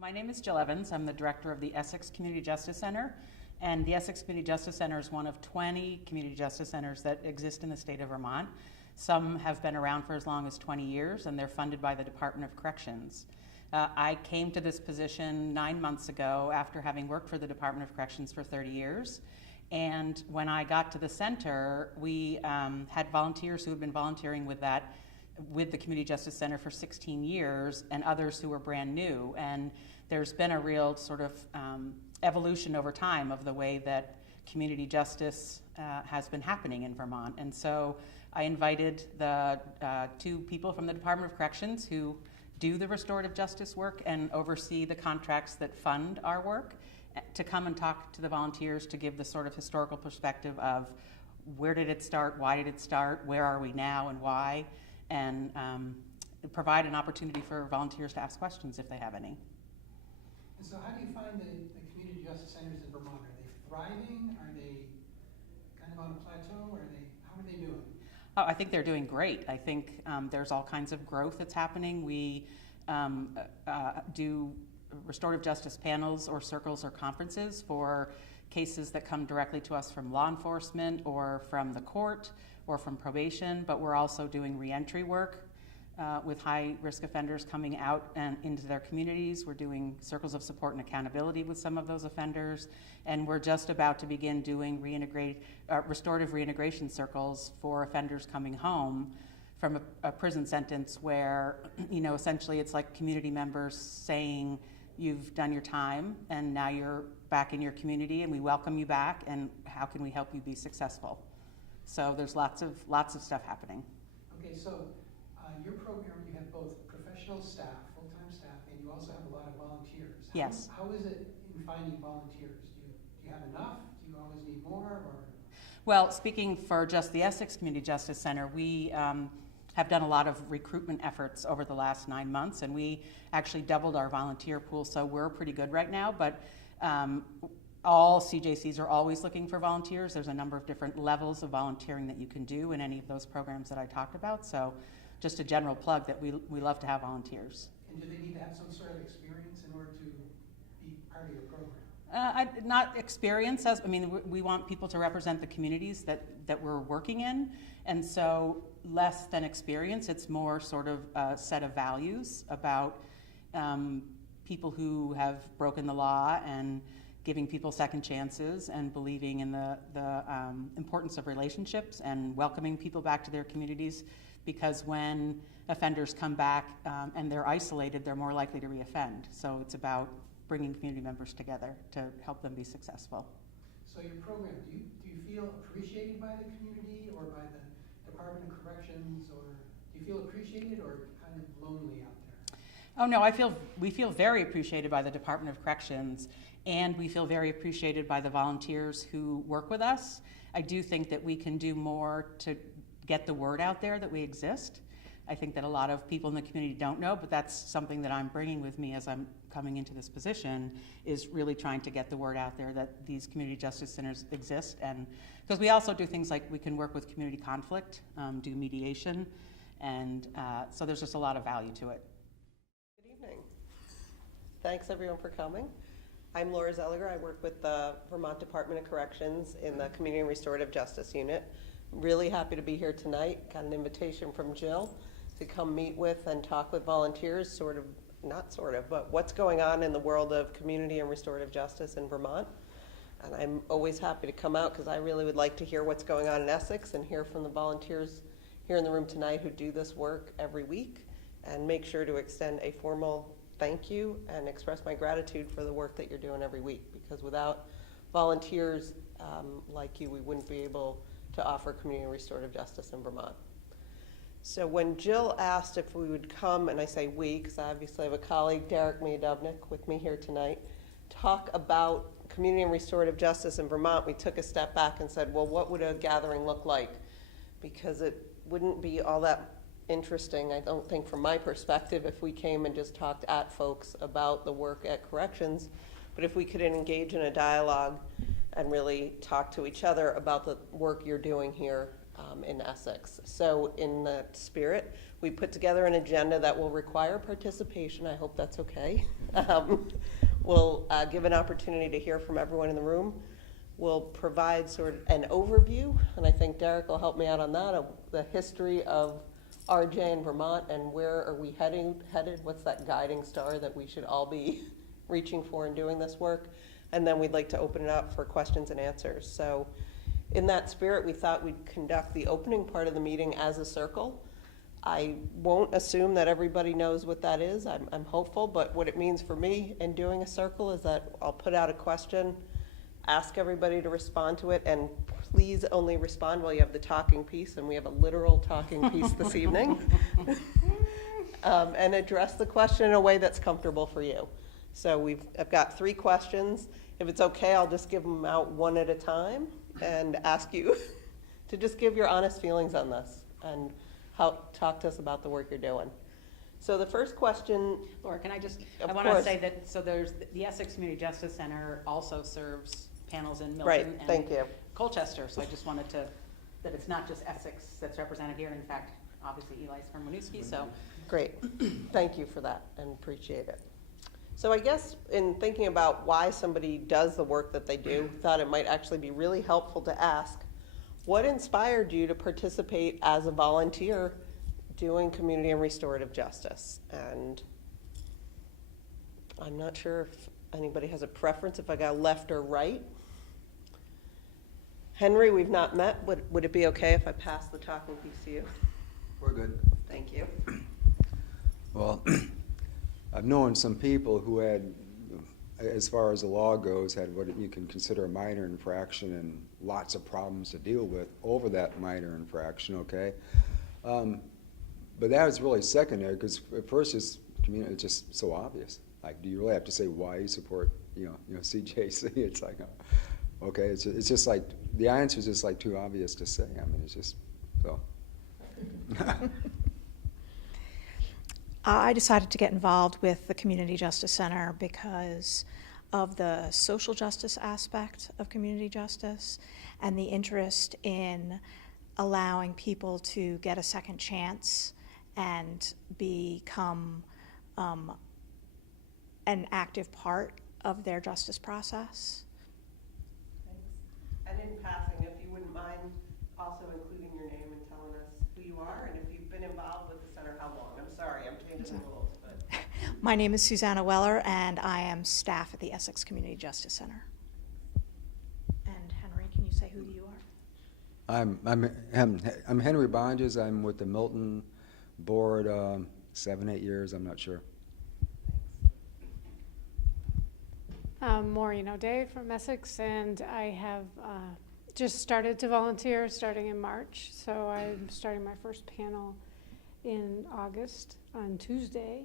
My name is Jill Evans. I'm the director of the Essex Community Justice Center. And the Essex Community Justice Center is one of 20 community justice centers that exist in the state of Vermont. Some have been around for as long as 20 years, and they're funded by the Department of Corrections. I came to this position 9 months ago after having worked for the Department of Corrections for 30 years. And when I got to the center, we had volunteers who had been volunteering with the Community Justice Center for 16 years, and others who were brand new. And there's been a real sort of evolution over time of the way that community justice has been happening in Vermont. And so I invited the two people from the Department of Corrections who do the restorative justice work and oversee the contracts that fund our work to come and talk to the volunteers to give the sort of historical perspective of where did it start, why did it start, where are we now, and why, and provide an opportunity for volunteers to ask questions if they have any. And so how do you find the community justice centers in Vermont? Are they thriving? Are they kind of on a plateau? How are they doing? Oh, I think they're doing great. I think there's all kinds of growth that's happening. We do restorative justice panels or circles or conferences for cases that come directly to us from law enforcement or from the court or from probation, but we're also doing reentry work with high-risk offenders coming out and into their communities. We're doing circles of support and accountability with some of those offenders, and we're just about to begin doing restorative reintegration circles for offenders coming home from a prison sentence where, essentially it's like community members saying, you've done your time and now you're back in your community and we welcome you back, and how can we help you be successful? So there's lots of stuff happening. Okay, so your program, you have both professional staff, full-time staff, and you also have a lot of volunteers. Yes. How is it in finding volunteers? Do you have enough? Do you always need more? Or? Well, speaking for just the Essex Community Justice Center, we have done a lot of recruitment efforts over the last 9 months, and we actually doubled our volunteer pool, so we're pretty good right now. But all CJCs are always looking for volunteers. There's a number of different levels of volunteering that you can do in any of those programs that I talked about. So just a general plug that we love to have volunteers. And do they need to have some sort of experience in order to be part of your program? Not experience, we want people to represent the communities that we're working in, and so less than experience, it's more sort of a set of values about people who have broken the law and giving people second chances and believing in the importance of relationships and welcoming people back to their communities, because when offenders come back and they're isolated, they're more likely to reoffend. So it's about bringing community members together to help them be successful. So your program, do you feel appreciated by the community or by the Department of Corrections, or do you feel appreciated or kind of lonely out there? Oh no, we feel very appreciated by the Department of Corrections, and we feel very appreciated by the volunteers who work with us. I do think that we can do more to get the word out there that we exist. I think that a lot of people in the community don't know, but that's something that I'm bringing with me as I'm coming into this position, is really trying to get the word out there that these community justice centers exist. And because we also do things like we can work with community conflict, do mediation, and so there's just a lot of value to it. Good evening. Thanks everyone for coming. I'm Laura Zelliger. I work with the Vermont Department of Corrections in the Community and Restorative Justice Unit. Really happy to be here tonight. Got an invitation from Jill to come meet with and talk with volunteers, but what's going on in the world of community and restorative justice in Vermont. And I'm always happy to come out because I really would like to hear what's going on in Essex and hear from the volunteers here in the room tonight who do this work every week, and make sure to extend a formal thank you and express my gratitude for the work that you're doing every week, because without volunteers like you, we wouldn't be able to offer community and restorative justice in Vermont. So when Jill asked if we would come, and I say we, because I obviously have a colleague, Derek Miodovnik, with me here tonight, talk about community and restorative justice in Vermont, we took a step back and said, well, what would a gathering look like? Because it wouldn't be all that interesting, I don't think, from my perspective, if we came and just talked at folks about the work at corrections, but if we could engage in a dialogue and really talk to each other about the work you're doing here in Essex. So in that spirit, we put together an agenda that will require participation. I hope that's okay. We'll give an opportunity to hear from everyone in the room. We'll provide sort of an overview, and I think Derek will help me out on that, of the history of RJ in Vermont and where are we headed, what's that guiding star that we should all be reaching for in doing this work. And then we'd like to open it up for questions and answers. So in that spirit, we thought we'd conduct the opening part of the meeting as a circle. I won't assume that everybody knows what that is. I'm hopeful, but what it means for me in doing a circle is that I'll put out a question, ask everybody to respond to it, and please only respond while you have the talking piece, and we have a literal talking piece this evening, and address the question in a way that's comfortable for you. So I've got 3 questions. If it's okay, I'll just give them out one at a time and ask you to just give your honest feelings on this and talk to us about the work you're doing. So the first question, Laura, can I just, Of I want to course. say that, so there's, the Essex Community Justice Center also serves panels in right, Milton thank and you. Colchester, so I just wanted to, that it's not just Essex that's represented here. In fact, obviously Eli's from Winooski, so. Great, thank you for that and appreciate it. So I guess in thinking about why somebody does the work that they do, thought it might actually be really helpful to ask, what inspired you to participate as a volunteer doing community and restorative justice? And I'm not sure if anybody has a preference, if I got left or right. Henry, we've not met. Would it be okay if I pass the talking piece to you? We're good. Thank you. Well, I've known some people who had, as far as the law goes, had what you can consider a minor infraction and lots of problems to deal with over that minor infraction, okay? But that was really secondary, because at first it's just so obvious. Like, do you really have to say why you support, CJC? It's like, okay, it's just like, the answer is just like too obvious to say. I mean, it's just, so. I decided to get involved with the Community Justice Center because of the social justice aspect of community justice and the interest in allowing people to get a second chance and become an active part of their justice process. Thanks. And in passing, if you wouldn't mind also including your name and telling us who you are and if you've been involved with the center, how long. I'm sorry, I'm changing the rules, but. My name is Susanna Weller, and I am staff at the Essex Community Justice Center. And Henry, can you say who you are? I'm Henry Bonges. I'm with the Milton board 7-8 years. I'm not sure. Maureen O'Day from Essex, and I have just started to volunteer starting in March. So I'm starting my first panel in August on Tuesday.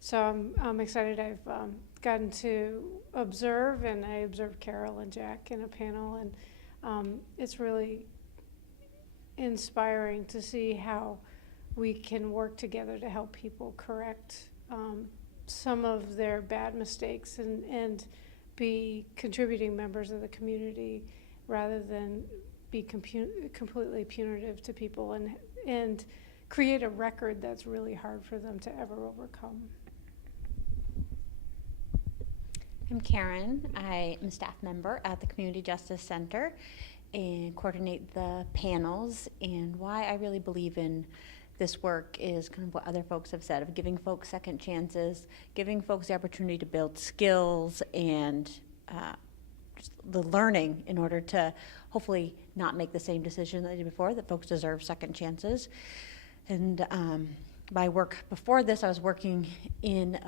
So I'm excited. I've gotten to observe, and I observed Carol and Jack in a panel, and it's really inspiring to see how we can work together to help people correct some of their bad mistakes and be contributing members of the community rather than be completely punitive to people and create a record that's really hard for them to ever overcome. I'm Karen. I am a staff member at the Community Justice Center and coordinate the panels. And why I really believe in this work is kind of what other folks have said, of giving folks second chances, giving folks the opportunity to build skills and just the learning in order to hopefully not make the same decision that they did before, that folks deserve second chances. And my work before this, I was working in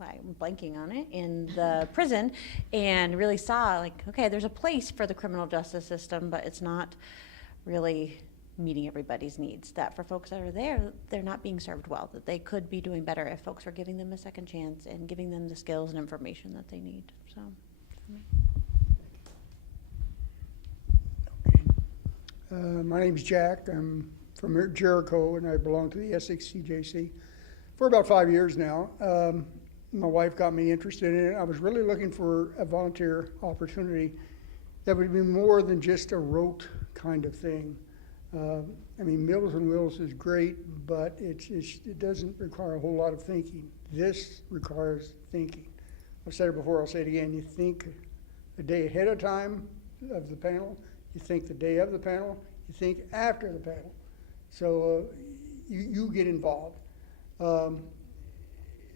I'm blanking on it, in the prison, and really saw, like, okay, there's a place for the criminal justice system, but it's not really meeting everybody's needs. That for folks that are there, they're not being served well, that they could be doing better if folks were giving them a second chance and giving them the skills and information that they need. So, for me. My name's Jack. I'm from Jericho, and I belong to the Essex CJC for about 5 years now. My wife got me interested in it. I was really looking for a volunteer opportunity, that would be more than just a rote kind of thing. I mean, Meals on Wheels is great, but it doesn't require a whole lot of thinking. This requires thinking. I've said it before, I'll say it again. You think a day ahead of time of the panel, you think the day of the panel, you think after the panel. So you get involved.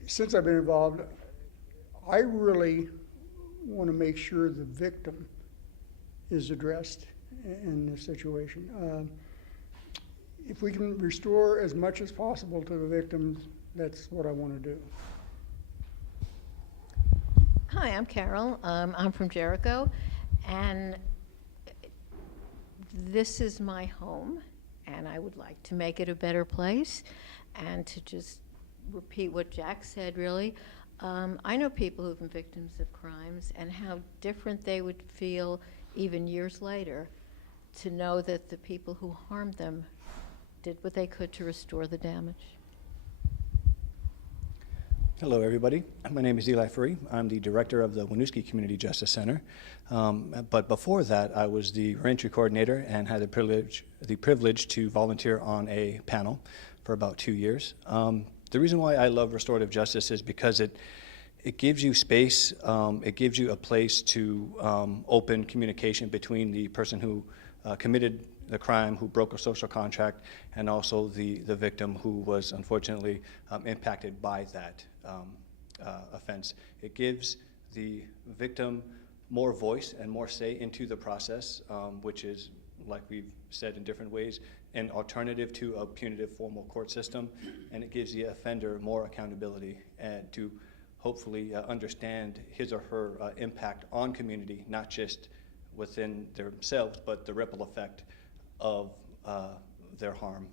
Since I've been involved, I really want to make sure the victim is addressed in this situation. If we can restore as much as possible to the victims, that's what I want to do. Hi, I'm Carol. I'm from Jericho, and this is my home, and I would like to make it a better place. And to just repeat what Jack said, really, I know people who've been victims of crimes and how different they would feel even years later to know that the people who harmed them did what they could to restore the damage. Hello, everybody. My name is Eli Furry. I'm the director of the Winooski Community Justice Center. But before that, I was the reentry coordinator and had the privilege to volunteer on a panel for about 2 years. The reason why I love restorative justice is because it gives you space, it gives you a place to open communication between the person who committed the crime, who broke a social contract, and also the victim who was unfortunately impacted by that offense. It gives the victim more voice and more say into the process, which is, like we've said in different ways, an alternative to a punitive formal court system, and it gives the offender more accountability and to hopefully understand his or her impact on community, not just within themselves, but the ripple effect of their harm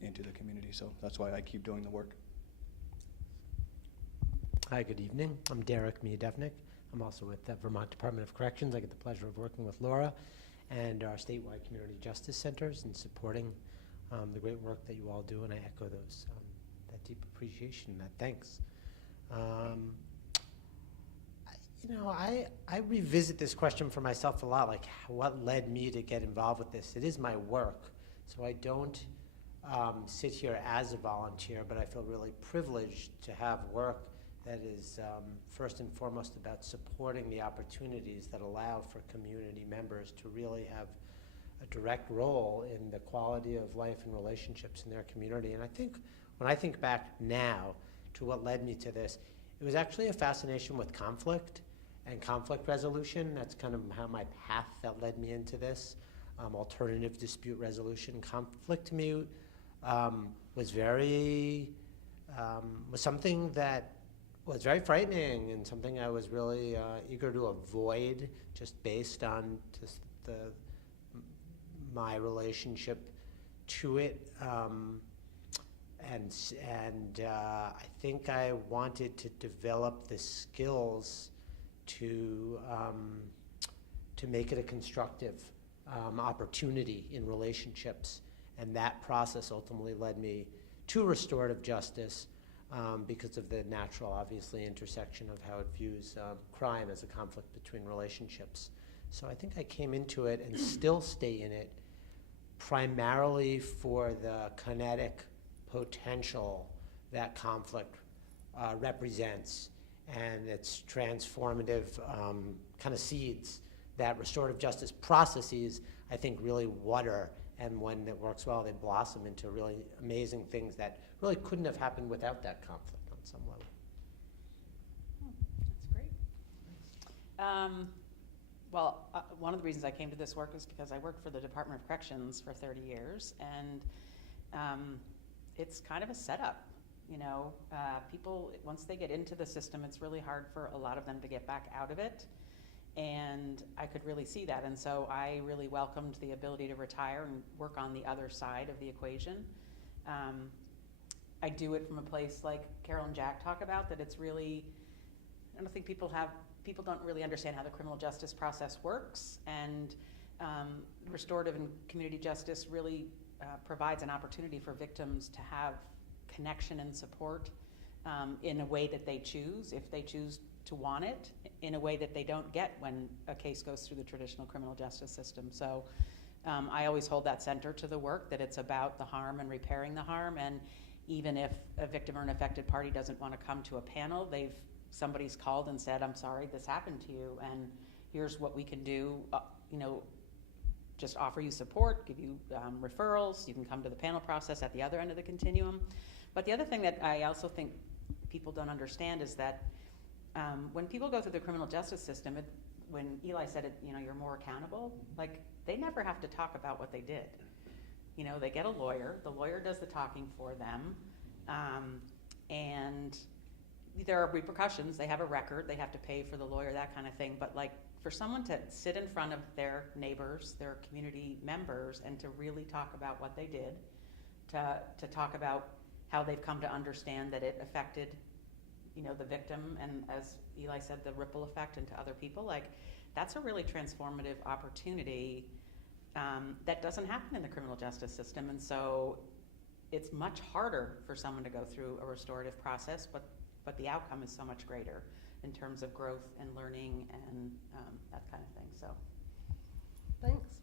into the community. So that's why I keep doing the work. Hi, good evening. I'm Derek Miodevnik. I'm also with the Vermont Department of Corrections. I get the pleasure of working with Laura and our statewide community justice centers and supporting the great work that you all do, and I echo those, that deep appreciation, that thanks. I revisit this question for myself a lot, like what led me to get involved with this? It is my work, so I don't sit here as a volunteer, but I feel really privileged to have work that is first and foremost about supporting the opportunities that allow for community members to really have a direct role in the quality of life and relationships in their community. And I think when I think back now to what led me to this, it was actually a fascination with conflict and conflict resolution. That's kind of how my path that led me into this, alternative dispute resolution. Conflict to me was something that was very frightening and something I was really eager to avoid, just based on just my relationship to it. And I think I wanted to develop the skills to make it a constructive opportunity in relationships. And that process ultimately led me to restorative justice because of the natural, obviously, intersection of how it views crime as a conflict between relationships. So I think I came into it and still stay in it primarily for the kinetic potential that conflict represents and its transformative kind of seeds that restorative justice processes, I think, really water, and when it works well, they blossom into really amazing things that really couldn't have happened without that conflict on some level. That's great. One of the reasons I came to this work is because I worked for the Department of Corrections for 30 years, and it's kind of a setup. People, once they get into the system, it's really hard for a lot of them to get back out of it. And I could really see that. And so I really welcomed the ability to retire and work on the other side of the equation. I do it from a place like Carol and Jack talk about, that it's really, I don't think people don't really understand how the criminal justice process works. And restorative and community justice really provides an opportunity for victims to have connection and support in a way that they choose. If they choose to want it in a way that they don't get when a case goes through the traditional criminal justice system. So I always hold that center to the work, that it's about the harm and repairing the harm. And even if a victim or an affected party doesn't want to come to a panel, somebody's called and said, I'm sorry this happened to you, and here's what we can do, just offer you support, give you referrals, you can come to the panel process at the other end of the continuum. But the other thing that I also think people don't understand is that when people go through the criminal justice system, when Eli said it, you're more accountable, like, they never have to talk about what they did. They get a lawyer, the lawyer does the talking for them, and there are repercussions. They have a record, they have to pay for the lawyer, that kind of thing. But like, for someone to sit in front of their neighbors, their community members, and to really talk about what they did, to talk about how they've come to understand that it affected, the victim, and as Eli said, the ripple effect into other people, like, that's a really transformative opportunity that doesn't happen in the criminal justice system. And so it's much harder for someone to go through a restorative process, but the outcome is so much greater in terms of growth and learning and that kind of thing. So, Thanks.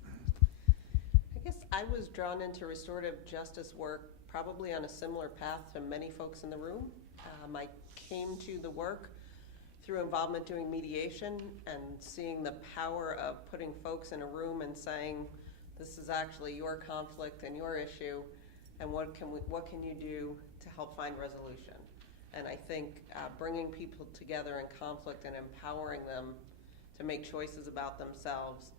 I guess I was drawn into restorative justice work probably on a similar path to many folks in the room. I came to the work through involvement doing mediation and seeing the power of putting folks in a room and saying, this is actually your conflict and your issue, and what can you do to help find resolution? And I think bringing people together in conflict and empowering them to make choices about themselves,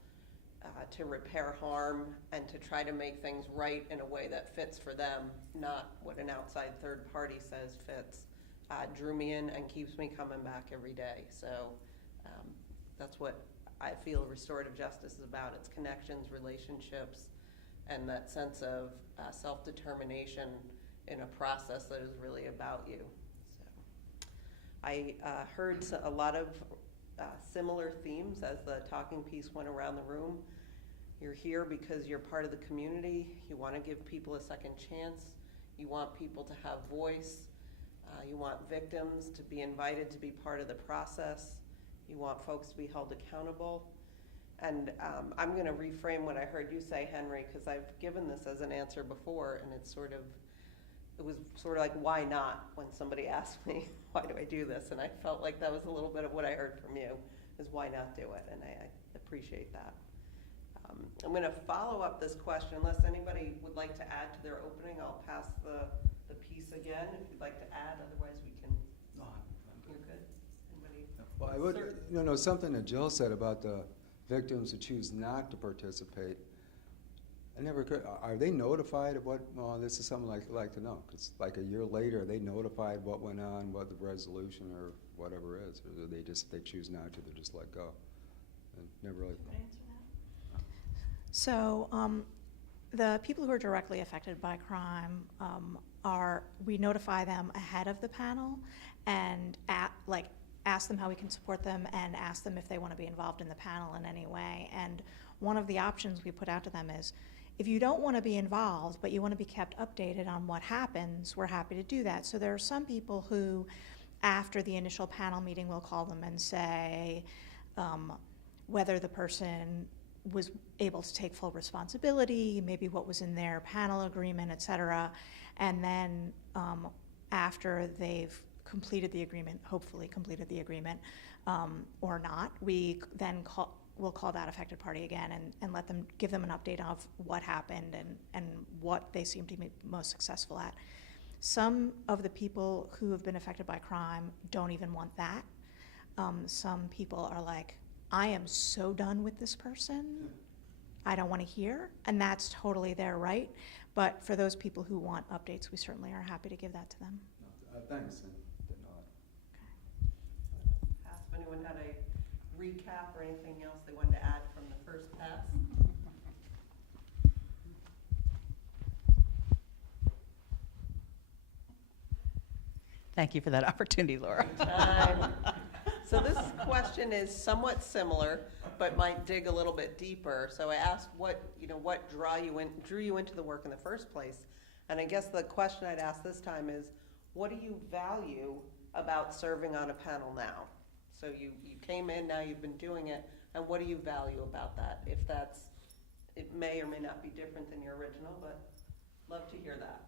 to repair harm, and to try to make things right in a way that fits for them, not what an outside third party says fits, drew me in and keeps me coming back every day. So that's what I feel restorative justice is about. It's connections, relationships, and that sense of self-determination in a process that is really about you. I heard a lot of similar themes as the talking piece went around the room. You're here because you're part of the community. You want to give people a second chance. You want people to have voice. You want victims to be invited to be part of the process. You want folks to be held accountable. And I'm going to reframe what I heard you say, Henry, because I've given this as an answer before, and it was sort of like, why not, when somebody asked me, why do I do this? And I felt like that was a little bit of what I heard from you, is why not do it? And I appreciate that. I'm going to follow up this question. Unless anybody would like to add to their opening, I'll pass the piece again. If you'd like to add, otherwise we can. No, I'm You're good? Anybody? Well, I would, something that Jill said about the victims who choose not to participate. I never could. Are they notified of what? Well, this is something I'd like to know. Because like a year later, are they notified what went on, what the resolution or whatever is, or do they choose not to? They just let go. And never really. So the people who are directly affected by crime we notify them ahead of the panel and ask them how we can support them and ask them if they want to be involved in the panel in any way. And one of the options we put out to them is, if you don't want to be involved but you want to be kept updated on what happens, we're happy to do that. So there are some people who, after the initial panel meeting, will call them and say whether the person was able to take full responsibility, maybe what was in their panel agreement, et cetera. And then after they've completed the agreement, hopefully completed the agreement, or not, we then we'll call that affected party again and give them an update of what happened and what they seem to be most successful at. Some of the people who have been affected by crime don't even want that. Some people are like, I am so done with this person, I don't want to hear, and that's totally their right. But for those people who want updates, we certainly are happy to give that to them. Thanks. Ask if anyone had a recap or anything else they wanted to add from the first pass. thank you for that opportunity, Laura. So this question is somewhat similar, but might dig a little bit deeper. So I asked what drew you into the work in the first place? And I guess the question I'd ask this time is, what do you value about serving on a panel now? So you came in, now you've been doing it, and what do you value about that? If that's, it may or may not be different than your original, but love to hear that.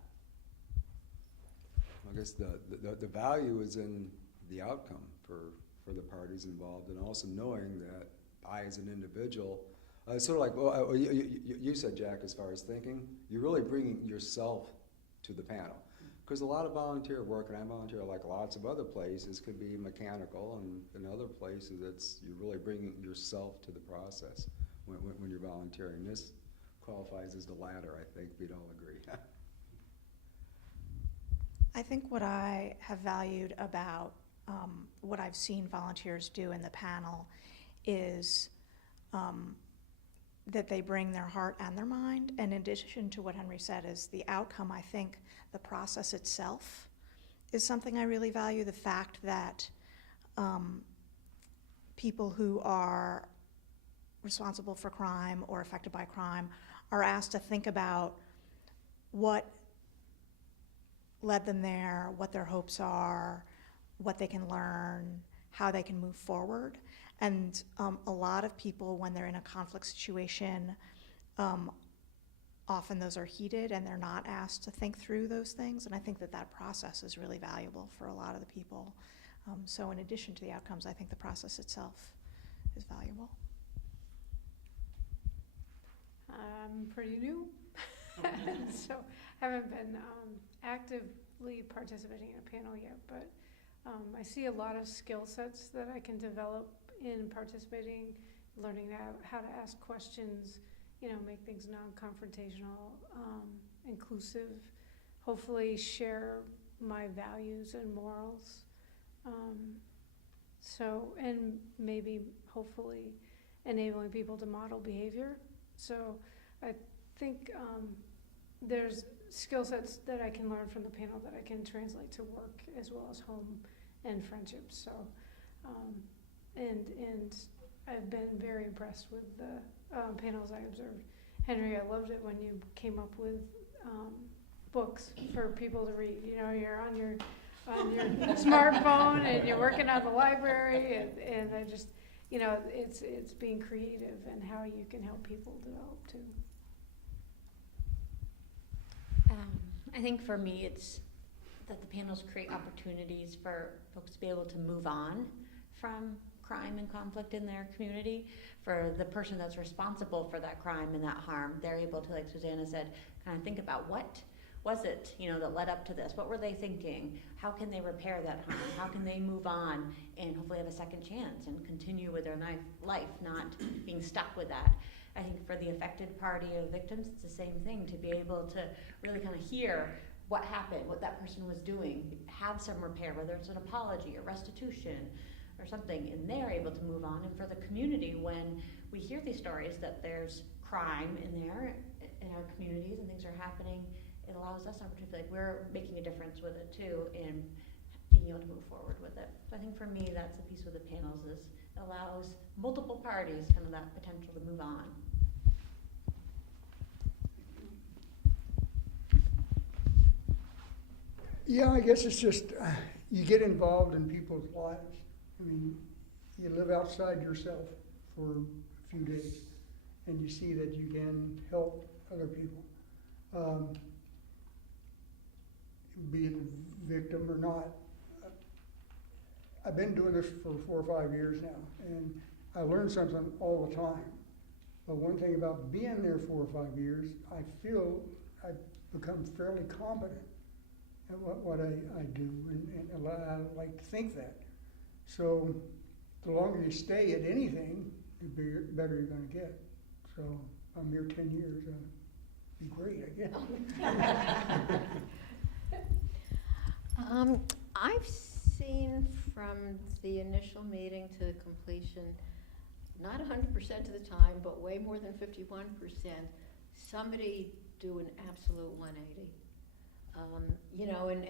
I guess the value is in the outcome for the parties involved, and also knowing that I, as an individual, sort of like you said, Jack, as far as thinking, you're really bringing yourself to the panel. Because a lot of volunteer work, and I volunteer like lots of other places, could be mechanical, and in other places you're really bringing yourself to the process when you're volunteering. This qualifies as the latter, I think we'd all agree. I think what I have valued about what I've seen volunteers do in the panel is that they bring their heart and their mind. And in addition to what Henry said is the outcome, I think the process itself is something I really value. The fact that people who are responsible for crime or affected by crime are asked to think about what led them there, what their hopes are, what they can learn, how they can move forward. And a lot of people, when they're in a conflict situation, often those are heated and they're not asked to think through those things. And I think that process is really valuable for a lot of the people. So in addition to the outcomes, I think the process itself is valuable. I'm pretty new, so haven't been actively participating in a panel yet, but I see a lot of skill sets that I can develop in participating, learning how to ask questions, make things non-confrontational, inclusive, hopefully share my values and morals. And maybe hopefully enabling people to model behavior. So I think there's skill sets that I can learn from the panel that I can translate to work as well as home and friendships. So, and I've been very impressed with the panels I observed. Henry, I loved it when you came up with books for people to read. You're on your smartphone and you're working on the library, and I just, it's being creative and how you can help people develop too. I think for me it's that the panels create opportunities for folks to be able to move on from crime and conflict in their community. For the person that's responsible for that crime and that harm, they're able to, like Susanna said, kind of think about what was it, that led up to this? What were they thinking? How can they repair that harm? How can they move on and hopefully have a second chance and continue with their life, not being stuck with that? I think for the affected party of victims, it's the same thing, to be able to really kind of hear what happened, what that person was doing, have some repair, whether it's an apology or restitution or something, and they're able to move on. And for the community, when we hear these stories that there's crime in our communities and things are happening, it allows us opportunity, like we're making a difference with it too, and being able to move forward with it. So I think for me, that's the piece with the panels, is it allows multiple parties kind of that potential to move on. Yeah, I guess it's just, you get involved in people's lives. I mean, you live outside yourself for a few days, and you see that you can help other people. Be it a victim or not. I've been doing this for 4 or 5 years now, and I learn something all the time. But one thing about being there 4 or 5 years, I feel I've become fairly competent at what I do, and I like to think that. So the longer you stay at anything, the better you're going to get. So I'm here 10 years. Be great, I guess. I've seen from the initial meeting to completion, not 100% of the time, but way more than 51%, somebody do an absolute 180.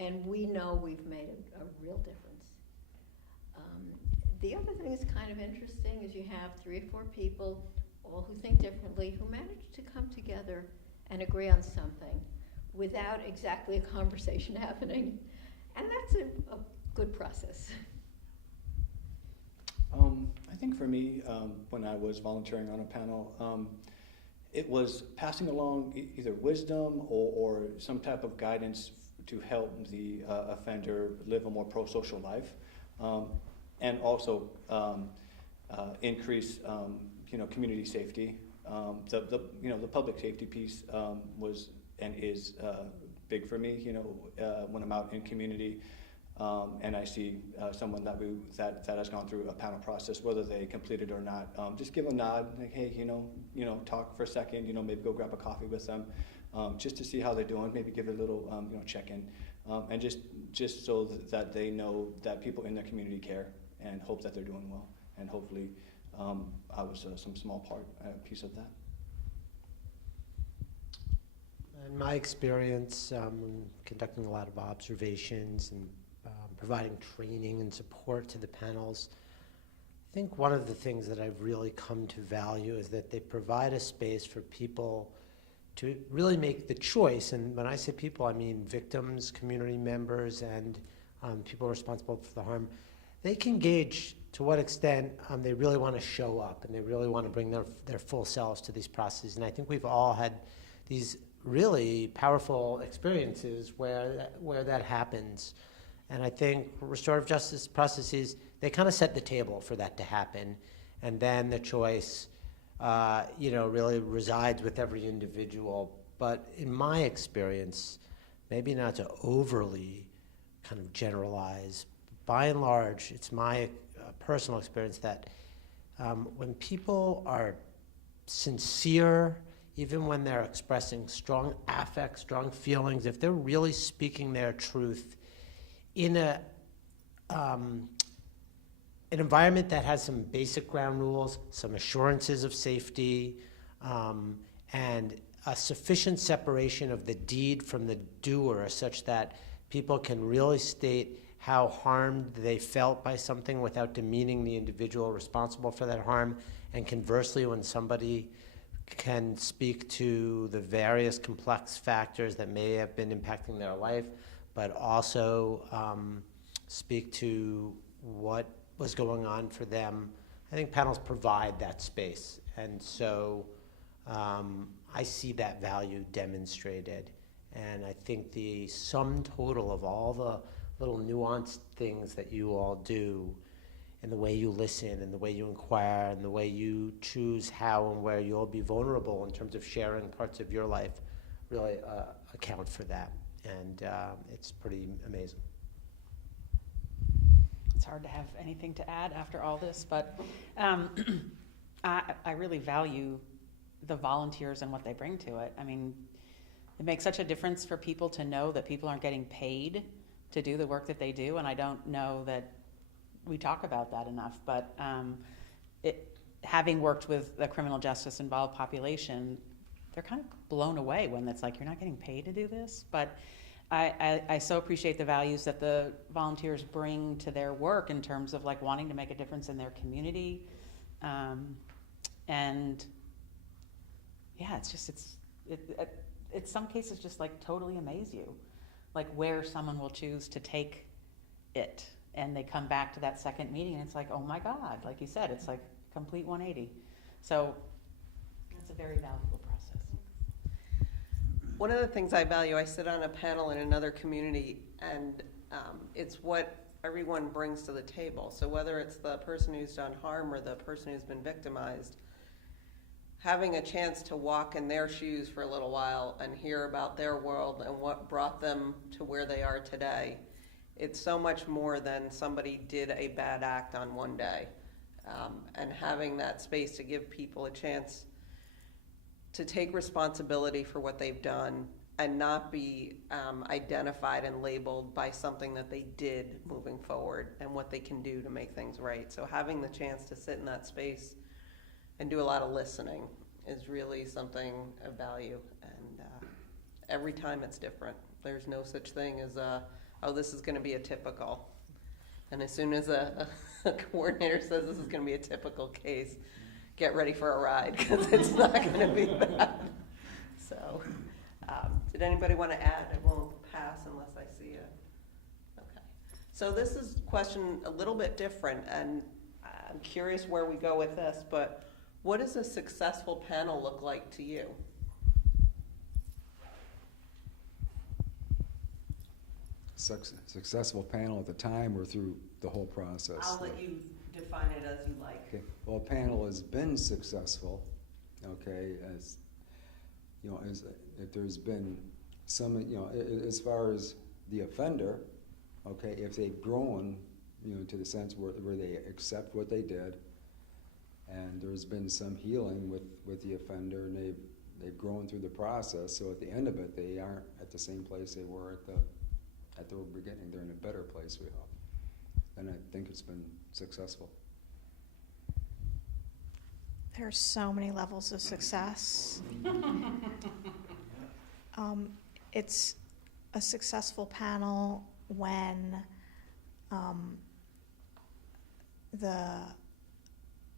And we know we've made a real difference. The other thing that's kind of interesting is you have 3 or 4 people, all who think differently, who manage to come together and agree on something without exactly a conversation happening. And that's a good process. I think for me, when I was volunteering on a panel, it was passing along either wisdom or some type of guidance to help the offender live a more pro-social life, and also increase community safety. The public safety piece was and is big for me. When I'm out in community. And I see someone that has gone through a panel process, whether they complete it or not, just give a nod, like, hey, talk for a second, maybe go grab a coffee with them, just to see how they're doing, maybe give it a little, check-in, and just so that they know that people in their community care and hope that they're doing well, and hopefully I was some small piece of that. In my experience, conducting a lot of observations and providing training and support to the panels, I think one of the things that I've really come to value is that they provide a space for people to really make the choice. And when I say people, I mean victims, community members, and people responsible for the harm. They can gauge to what extent they really want to show up and they really want to bring their full selves to these processes. And I think we've all had these really powerful experiences where that happens. And I think restorative justice processes, they kind of set the table for that to happen. And then the choice, really resides with every individual. But in my experience, maybe not to overly kind of generalize, by and large, it's my personal experience that when people are sincere, even when they're expressing strong affect, strong feelings, if they're really speaking their truth, in an environment that has some basic ground rules, some assurances of safety, and a sufficient separation of the deed from the doer such that people can really state how harmed they felt by something without demeaning the individual responsible for that harm. And conversely, when somebody can speak to the various complex factors that may have been impacting their life, but also speak to what was going on for them. I think panels provide that space. And so I see that value demonstrated. And I think the sum total of all the little nuanced things that you all do, and the way you listen, and the way you inquire, and the way you choose how and where you'll be vulnerable in terms of sharing parts of your life, really account for that. And it's pretty amazing. It's hard to have anything to add after all this, but I really value the volunteers and what they bring to it. I mean, it makes such a difference for people to know that people aren't getting paid to do the work that they do, and I don't know that we talk about that enough, but having worked with the criminal justice involved population, they're kind of blown away when it's like, you're not getting paid to do this. But I so appreciate the values that the volunteers bring to their work in terms of like wanting to make a difference in their community. And yeah, it's some cases just like totally amaze you, like where someone will choose to take it. And they come back to that second meeting and it's like, oh my God, like you said, it's like complete 180. So it's a very valuable process. One of the things I value, I sit on a panel in another community, and it's what everyone brings to the table. So whether it's the person who's done harm or the person who's been victimized, having a chance to walk in their shoes for a little while and hear about their world and what brought them to where they are today, it's so much more than somebody did a bad act on one day. And having that space to give people a chance to take responsibility for what they've done and not be identified and labeled by something that they did moving forward and what they can do to make things right. So having the chance to sit in that space and do a lot of listening is really something of value. And every time it's different. There's no such thing as oh, this is going to be a typical. And as soon as a coordinator says this is going to be a typical case, get ready for a ride, because it's not going to be that. So, did anybody want to add? I won't pass unless I see it. Okay. So this is a question a little bit different, and I'm curious where we go with this, but what does a successful panel look like to you? Successful panel at the time or through the whole process? I'll let you define it as you like. Okay, well, a panel has been successful, okay, as, you know, as if there's been some, you know, as far as the offender, okay, if they've grown, you know, to the sense where they accept what they did, and there's been some healing with the offender, and they've grown through the process, so at the end of it, they aren't at the same place they were at the beginning. They're in a better place, we hope. And I think it's been successful. There's so many levels of success. It's a successful panel when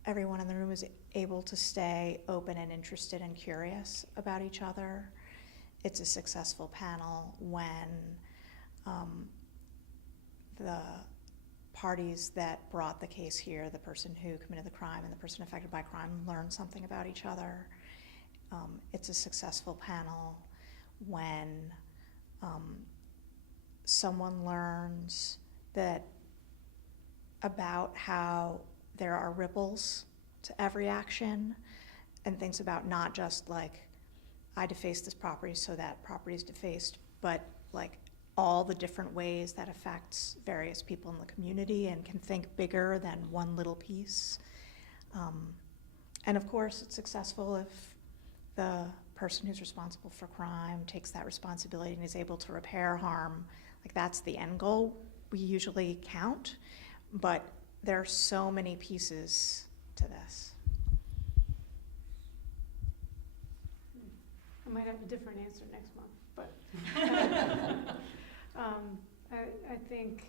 everyone in the room is able to stay open and interested and curious about each other. It's a successful panel when the parties that brought the case here, the person who committed the crime and the person affected by crime, learn something about each other. It's a successful panel when someone learns that about how there are ripples to every action, and thinks about not just like, I defaced this property so that property is defaced, but like all the different ways that affects various people in the community, and can think bigger than one little piece. And of course, it's successful if the person who's responsible for crime takes that responsibility and is able to repair harm. Like, that's the end goal we usually count, but there are so many pieces to this. I might have a different answer next month, but I think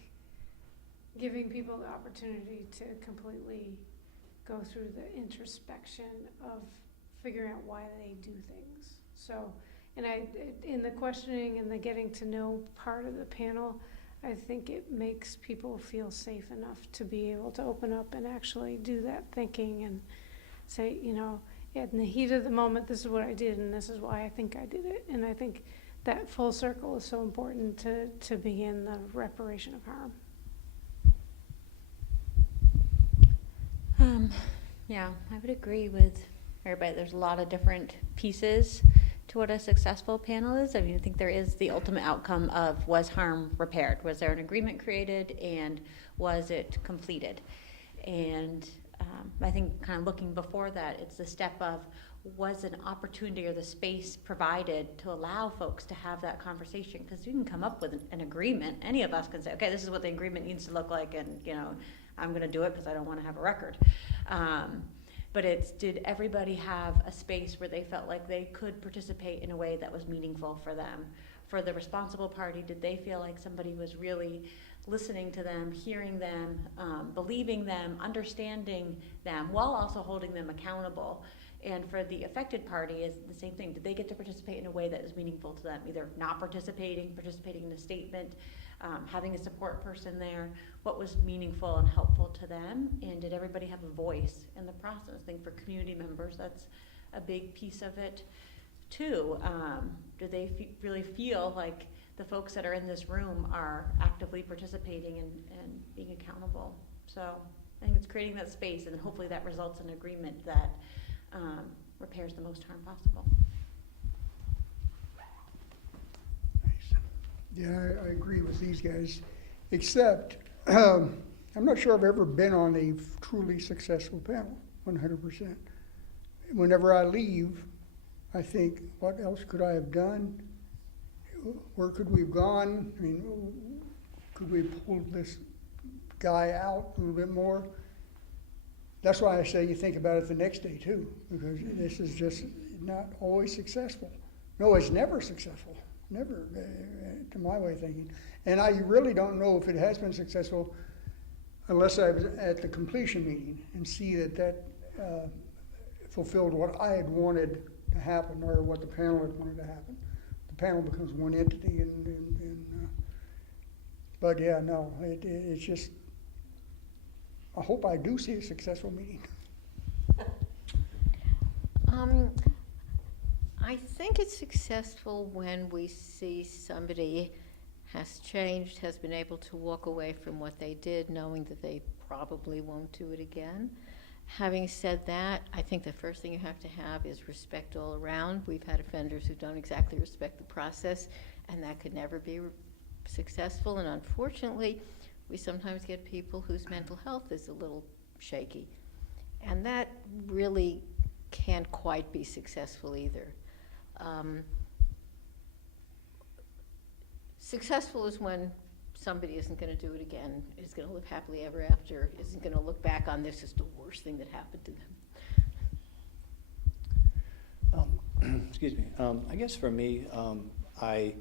giving people the opportunity to completely go through the introspection of figuring out why they do things. So, and in the questioning and the getting to know part of the panel, I think it makes people feel safe enough to be able to open up and actually do that thinking and say, you know, in the heat of the moment, this is what I did and this is why I think I did it. And I think that full circle is so important to begin the reparation of harm. Yeah, I would agree with everybody. There's a lot of different pieces to what a successful panel is. I mean, I think there is the ultimate outcome of, was harm repaired? Was there an agreement created, and was it completed? And I think kind of looking before that, it's the step of, was an opportunity or the space provided to allow folks to have that conversation? Because you can come up with an agreement. Any of us can say, okay, this is what the agreement needs to look like, and you know, I'm going to do it because I don't want to have a record. But it's, did everybody have a space where they felt like they could participate in a way that was meaningful for them? For the responsible party, did they feel like somebody was really listening to them, hearing them, believing them, understanding them, while also holding them accountable? And for the affected party, is the same thing. Did they get to participate in a way that is meaningful to them? Either not participating in a statement, having a support person there. What was meaningful and helpful to them? And did everybody have a voice in the process? I think for community members, that's a big piece of it too. Do they really feel like the folks that are in this room are actively participating and being accountable? So I think it's creating that space, and hopefully that results in agreement that repairs the most harm possible. Yeah, I agree with these guys, except I'm not sure I've ever been on a truly successful panel, 100%. Whenever I leave, I think, what else could I have done? Where could we have gone? I mean, could we have pulled this guy out a little bit more? That's why I say you think about it the next day too, because this is just not always successful. No, it's never successful. Never, to my way of thinking. And I really don't know if it has been successful unless I was at the completion meeting and see that fulfilled what I had wanted to happen, or what the panel had wanted to happen. The panel becomes one entity, but yeah, no, it's just, I hope I do see a successful meeting. I think it's successful when we see somebody has changed, has been able to walk away from what they did, knowing that they probably won't do it again. Having said that, I think the first thing you have to have is respect all around. We've had offenders who don't exactly respect the process, and that could never be successful. And unfortunately, we sometimes get people whose mental health is a little shaky. And that really can't quite be successful either. Successful is when somebody isn't going to do it again, is going to live happily ever after, isn't going to look back on this as the worst thing that happened to them. Excuse me. I guess for me, I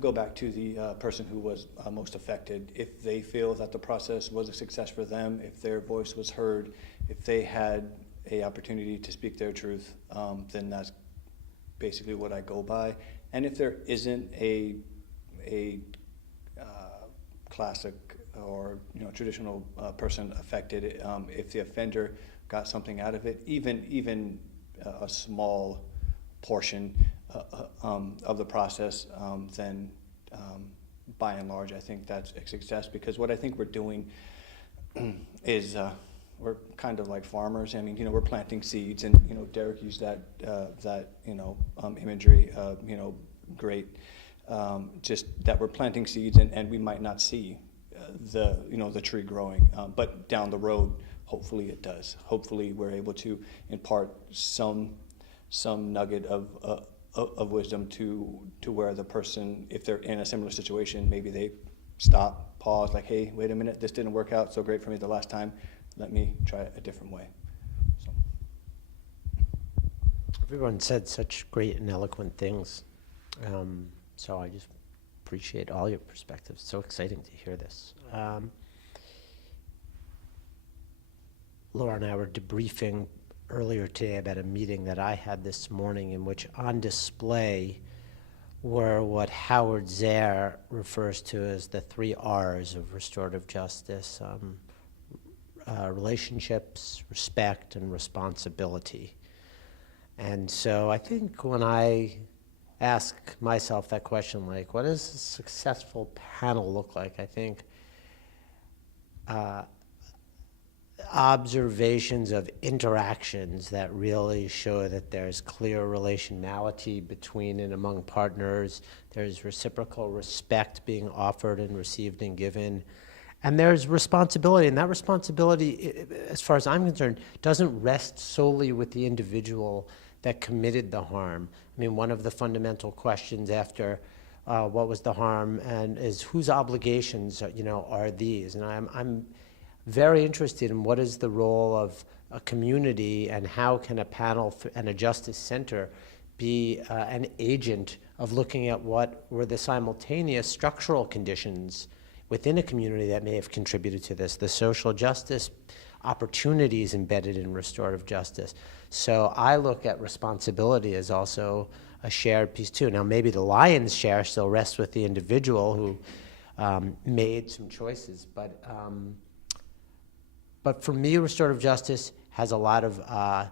go back to the person who was most affected. If they feel that the process was a success for them, if their voice was heard, if they had an opportunity to speak their truth, then that's basically what I go by. And if there isn't a classic or traditional person affected, if the offender got something out of it, even a small portion of the process, then by and large, I think that's a success. Because what I think we're doing is we're kind of like farmers. I mean, we're planting seeds, and Derek used that imagery. Great. Just that we're planting seeds, and we might not see the tree growing, but down the road, hopefully it does. Hopefully, we're able to impart some nugget of wisdom to where the person, if they're in a similar situation, maybe they stop, pause, like, hey, wait a minute, this didn't work out so great for me the last time. Let me try it a different way. So. Everyone said such great and eloquent things. So I just appreciate all your perspectives. So exciting to hear this. Laura and I were debriefing earlier today about a meeting that I had this morning, in which on display were what Howard Zehr refers to as the 3 R's of restorative justice: relationships, respect, and responsibility. And so I think when I ask myself that question, like, what does a successful panel look like? I think observations of interactions that really show that there's clear relationality between and among partners, there's reciprocal respect being offered and received and given, and there's responsibility. And that responsibility, as far as I'm concerned, doesn't rest solely with the individual that committed the harm. I mean, one of the fundamental questions after what was the harm and is whose obligations are these? And I'm very interested in what is the role of a community, and how can a panel and a justice center be an agent of looking at what were the simultaneous structural conditions within a community that may have contributed to this, the social justice opportunities embedded in restorative justice. So I look at responsibility as also a shared piece too. Now maybe the lion's share still rests with the individual who made some choices, but for me, restorative justice has a lot of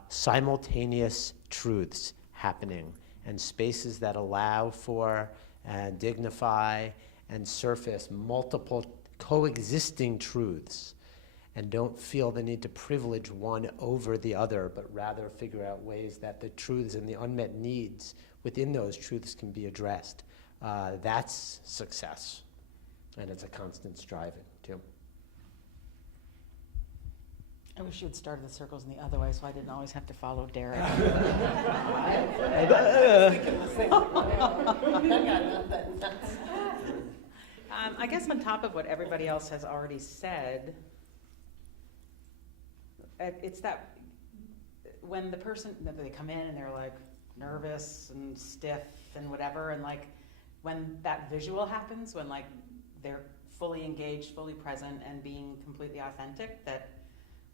simultaneous truths happening, and spaces that allow for and dignify and surface multiple coexisting truths, and don't feel the need to privilege one over the other, but rather figure out ways that the truths and the unmet needs within those truths can be addressed. That's success, and it's a constant striving too. I wish you had started the circles in the other way, so I didn't always have to follow Derek. I guess on top of what everybody else has already said, it's that when the person, they come in and they're like nervous and stiff and whatever, and like when that visual happens, when like they're fully engaged, fully present, and being completely authentic, that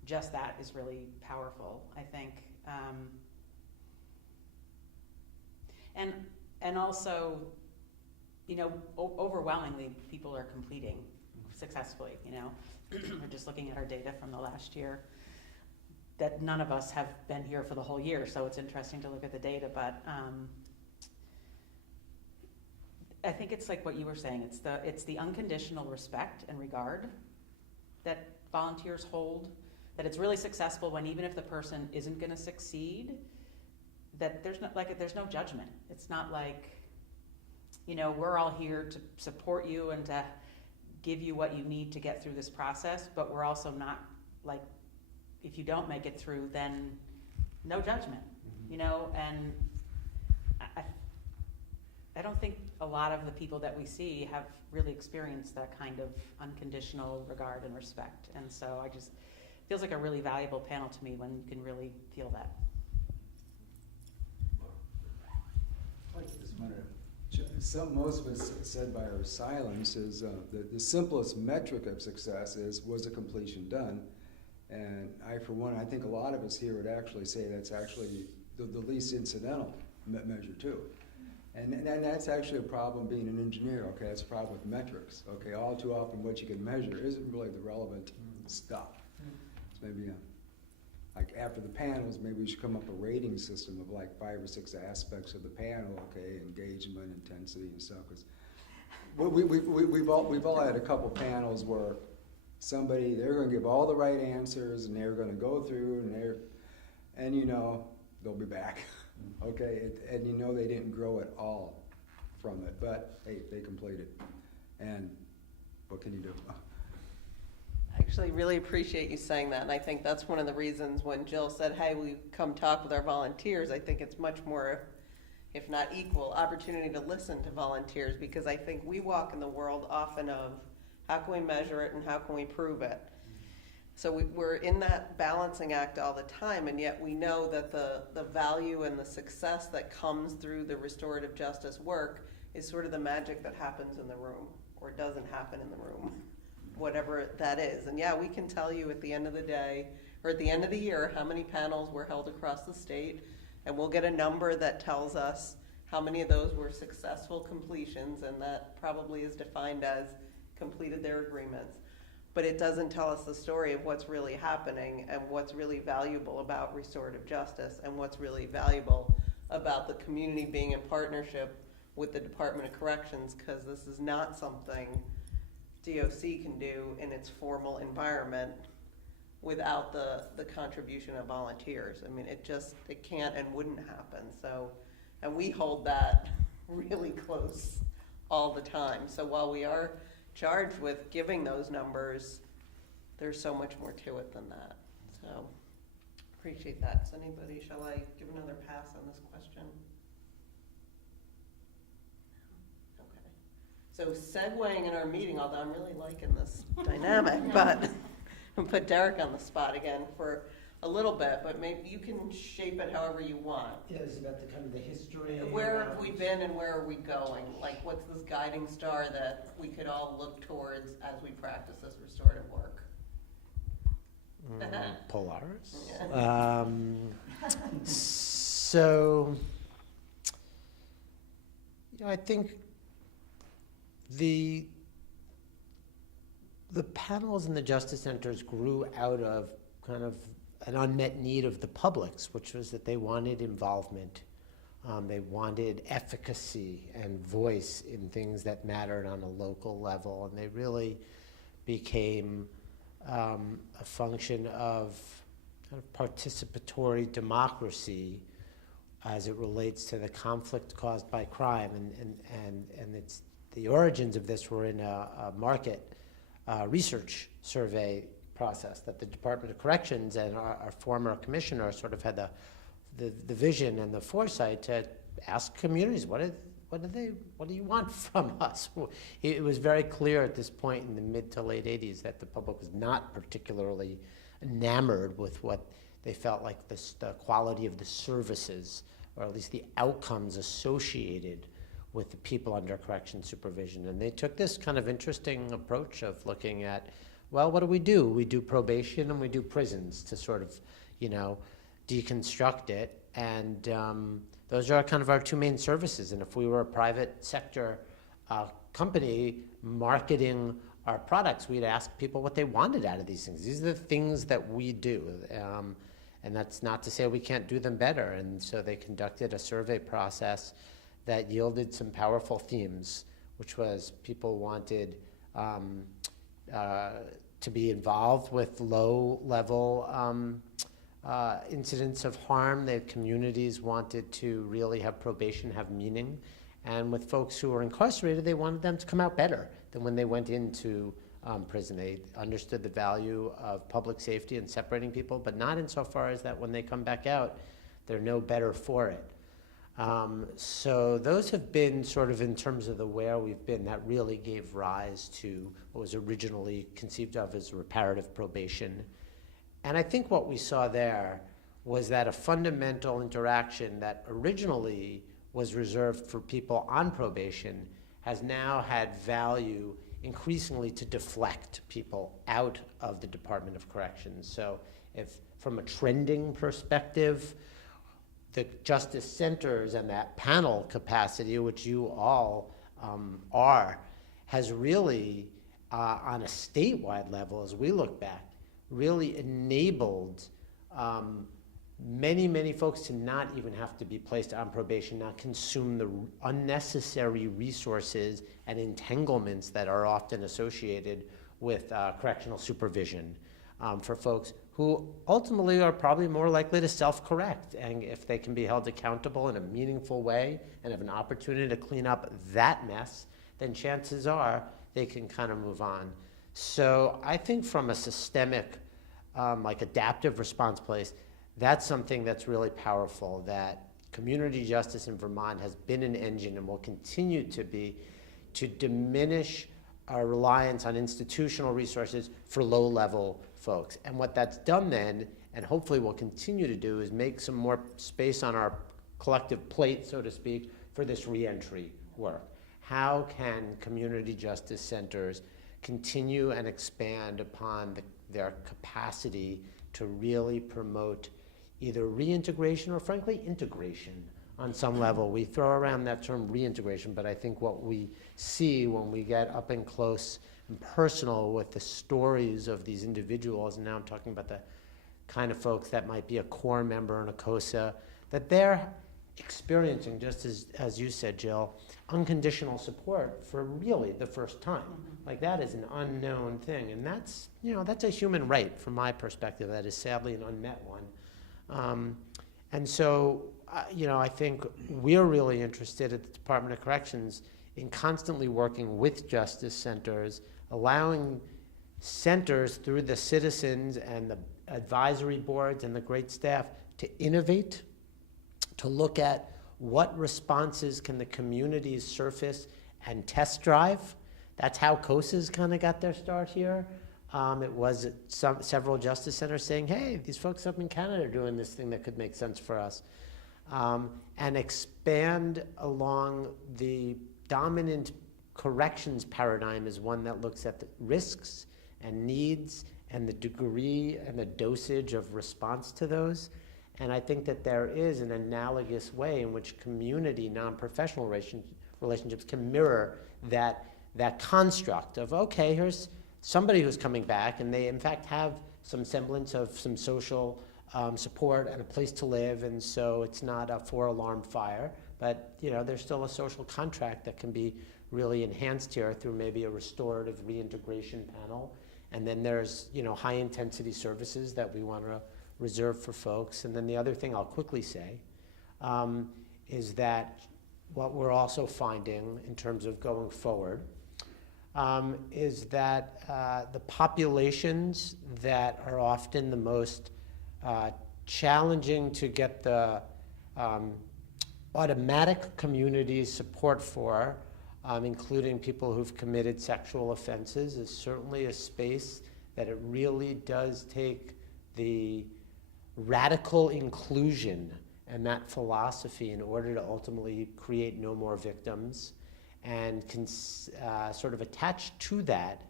just that is really powerful, I think. And also, overwhelmingly, people are completing successfully, you know. We're just looking at our data from the last year, that none of us have been here for the whole year, so it's interesting to look at the data, but I think it's like what you were saying, it's the unconditional respect and regard that volunteers hold, that it's really successful when even if the person isn't gonna succeed, that there's no judgment. It's not like, you know, we're all here to support you and to give you what you need to get through this process, but we're also not like, if you don't make it through, then no judgment, you know, and I don't think a lot of the people that we see have really experienced that kind of unconditional regard and respect, and so it feels like a really valuable panel to me when you can really feel that. Most of us said by our silence is the simplest metric of success was a completion done. And I, for one, I think a lot of us here would actually say that's actually the least incidental measure too. And that's actually a problem being an engineer, okay? That's a problem with metrics, okay? All too often what you can measure isn't really the relevant stuff. So maybe, like after the panels, maybe we should come up with a rating system of like 5 or 6 aspects of the panel, okay? Engagement, intensity, and stuff. Because we've all had a couple panels where they're going to give all the right answers, and they're going to go through, and you know, they'll be back, okay? And you know they didn't grow at all from it, but hey, they completed. And what can you do? I actually really appreciate you saying that, and I think that's one of the reasons when Jill said, hey, we come talk with our volunteers, I think it's much more, if not equal, opportunity to listen to volunteers, because I think we walk in the world often of how can we measure it and how can we prove it? So we're in that balancing act all the time, and yet we know that the value and the success that comes through the restorative justice work is sort of the magic that happens in the room, or doesn't happen in the room, whatever that is. And yeah, we can tell you at the end of the day, or at the end of the year, how many panels were held across the state, and we'll get a number that tells us how many of those were successful completions, and that probably is defined as completed their agreements. But it doesn't tell us the story of what's really happening and what's really valuable about restorative justice and what's really valuable about the community being in partnership with the Department of Corrections, because this is not something DOC can do in its formal environment without the contribution of volunteers. I mean, it can't and wouldn't happen. So, and we hold that really close all the time. So while we are charged with giving those numbers, there's so much more to it than that. So appreciate that. So shall I give another pass on this question? Okay. So segueing in our meeting, although I'm really liking this dynamic, but I'll put Derek on the spot again for a little bit, but maybe you can shape it however you want. Yeah, it's about the kind of the history. Where have we been and where are we going? Like, what's this guiding star that we could all look towards as we practice this restorative work? Polaris. Yeah. So, you know, I think the panels in the Justice Centers grew out of kind of an unmet need of the public's, which was that they wanted involvement. They wanted efficacy and voice in things that mattered on a local level, and they really became a function of kind of participatory democracy as it relates to the conflict caused by crime. And it's the origins of this were in a market research survey process that the Department of Corrections and our former commissioner sort of had the vision and the foresight to ask communities, what do you want from us? It was very clear at this point in the mid to late 80s that the public was not particularly enamored with what they felt like the quality of the services, or at least the outcomes associated with the people under correction supervision. And they took this kind of interesting approach of looking at, well, what do? We do probation and we do prisons to sort of, you know, deconstruct it. And those are kind of our two main services. And if we were a private sector company marketing our products, we'd ask people what they wanted out of these things. These are the things that we do. And that's not to say we can't do them better. And so they conducted a survey process that yielded some powerful themes, which was people wanted to be involved with low-level incidents of harm. The communities wanted to really have probation have meaning. And with folks who were incarcerated, they wanted them to come out better than when they went into prison. They understood the value of public safety and separating people, but not insofar as that when they come back out, they're no better for it. So those have been sort of, in terms of the where we've been, that really gave rise to what was originally conceived of as reparative probation. And I think what we saw there was that a fundamental interaction that originally was reserved for people on probation has now had value increasingly to deflect people out of the Department of Corrections. So if from a trending perspective, the justice centers and that panel capacity, which you all are, has really, on a statewide level, as we look back, really enabled many, many folks to not even have to be placed on probation, not consume the unnecessary resources and entanglements that are often associated with correctional supervision for folks who ultimately are probably more likely to self-correct. And if they can be held accountable in a meaningful way and have an opportunity to clean up that mess, then chances are they can kind of move on. So I think from a systemic, like adaptive response place, that's something that's really powerful, that community justice in Vermont has been an engine and will continue to be, to diminish our reliance on institutional resources for low-level folks. And what that's done then, and hopefully will continue to do, is make some more space on our collective plate, so to speak, for this reentry work. How can community justice centers continue and expand upon their capacity to really promote either reintegration or, frankly, integration on some level? We throw around that term reintegration, but I think what we see when we get up and close and personal with the stories of these individuals, and now I'm talking about the kind of folks that might be a core member in a COSA, that they're experiencing, just as you said, Jill, unconditional support for really the first time. Like, that is an unknown thing, and that's, you know, that's a human right from my perspective. That is sadly an unmet one. And so, you know, I think we're really interested at the Department of Corrections in constantly working with justice centers, allowing centers through the citizens and the advisory boards and the great staff to innovate, to look at what responses can the communities surface and test drive. That's how COSAs kind of got their start here. It was several justice centers saying, hey, these folks up in Canada are doing this thing that could make sense for us. And expand along the dominant corrections paradigm is one that looks at the risks and needs and the degree and the dosage of response to those. And I think that there is an analogous way in which community non-professional relationships can mirror that construct of, okay, here's somebody who's coming back, and they in fact have some semblance of some social support and a place to live, and so it's not a four-alarm fire, but you know, there's still a social contract that can be really enhanced here through maybe a restorative reintegration panel. And then there's, you know, high-intensity services that we want to reserve for folks. And then the other thing I'll quickly say is that what we're also finding in terms of going forward is that the populations that are often the most challenging to get the automatic community support for, including people who've committed sexual offenses, is certainly a space that it really does take the radical inclusion and that philosophy in order to ultimately create no more victims, and can sort of attach to that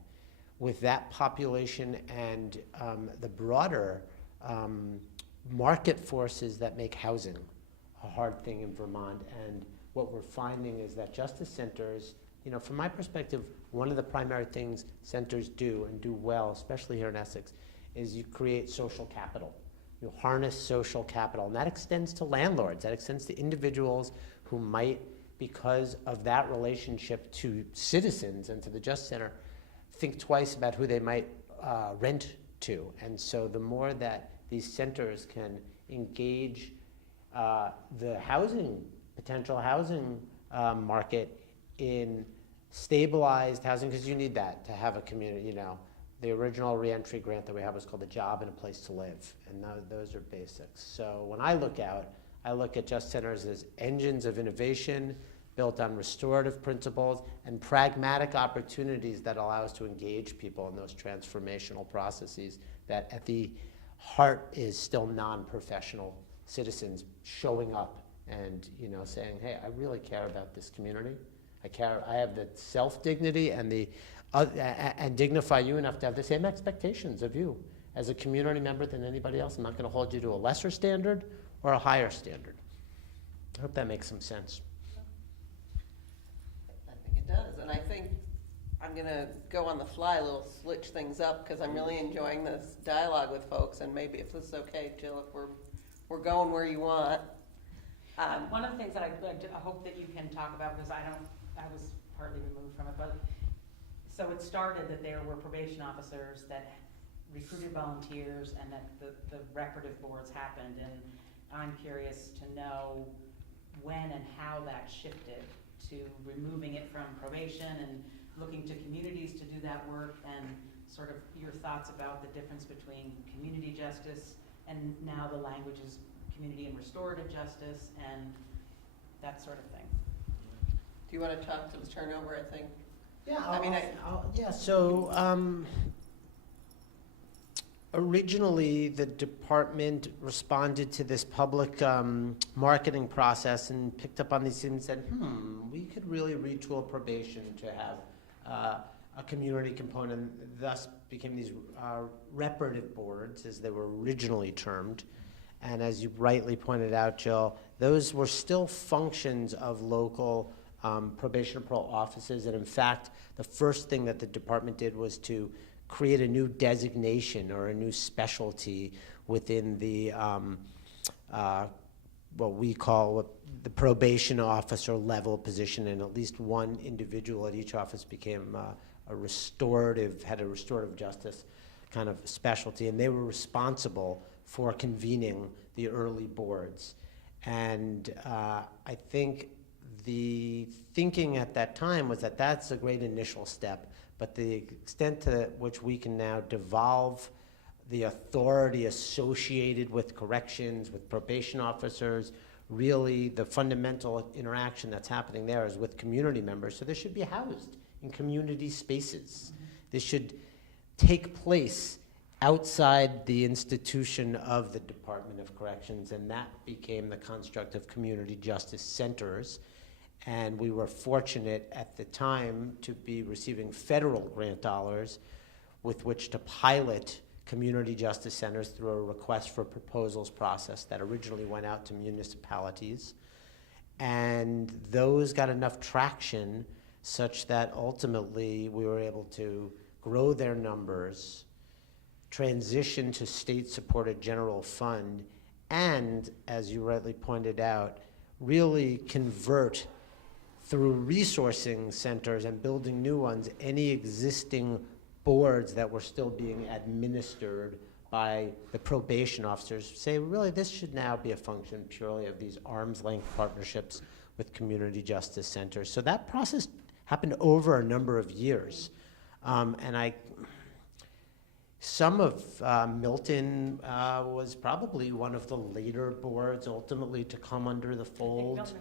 with that population and the broader market forces that make housing a hard thing in Vermont. And what we're finding is that justice centers from my perspective, one of the primary things centers do and do well, especially here in Essex, is you create social capital. You harness social capital, and that extends to landlords. That extends to individuals who might, because of that relationship to citizens and to the Justice Center, think twice about who they might rent to. And so the more that these centers can engage the potential housing market in stabilized housing, because you need that to have a community. The original reentry grant that we have was called a job and a place to live, and those are basics. So when I look out, I look at Justice Centers as engines of innovation built on restorative principles and pragmatic opportunities that allow us to engage people in those transformational processes that at the heart is still non-professional citizens showing up and saying, hey, I really care about this community. I have the self-dignity and and dignify you enough to have the same expectations of you as a community member than anybody else. I'm not going to hold you to a lesser standard or a higher standard. I hope that makes some sense. I think it does, and I think I'm gonna go on the fly a little, switch things up, because I'm really enjoying this dialogue with folks, and maybe if this is okay, Jill, if we're going where you want. One of the things that I hope that you can talk about, because I was partly removed from it, but so it started that there were probation officers that recruited volunteers and that the reparative boards happened, and I'm curious to know when and how that shifted to removing it from probation and looking to communities to do that work, and sort of your thoughts about the difference between community justice and now the language is community and restorative justice and that sort of thing. Do you want to talk to the turnover, I think? Yeah, so originally the department responded to this public marketing process and picked up on these things and said, we could really retool probation to have a community component, thus became these reparative boards, as they were originally termed. And as you rightly pointed out, Jill, those were still functions of local probation and parole offices. And in fact, the first thing that the department did was to create a new designation or a new specialty within the what we call the probation officer level position, and at least one individual at each office became had a restorative justice kind of specialty, and they were responsible for convening the early boards. And I think the thinking at that time was that that's a great initial step, but the extent to which we can now devolve the authority associated with corrections, with probation officers, really the fundamental interaction that's happening there is with community members. So this should be housed in community spaces. This should take place outside the institution of the Department of Corrections, and that became the construct of community justice centers. And we were fortunate at the time to be receiving federal grant dollars with which to pilot community justice centers through a request for proposals process that originally went out to municipalities. And those got enough traction such that ultimately we were able to grow their numbers, transition to state-supported general fund, and, as you rightly pointed out, really convert through resourcing centers and building new ones, any existing boards that were still being administered by the probation officers, say, really, this should now be a function purely of these arm's-length partnerships with community justice centers. So that process happened over a number of years. Some of Milton was probably one of the later boards ultimately to come under the fold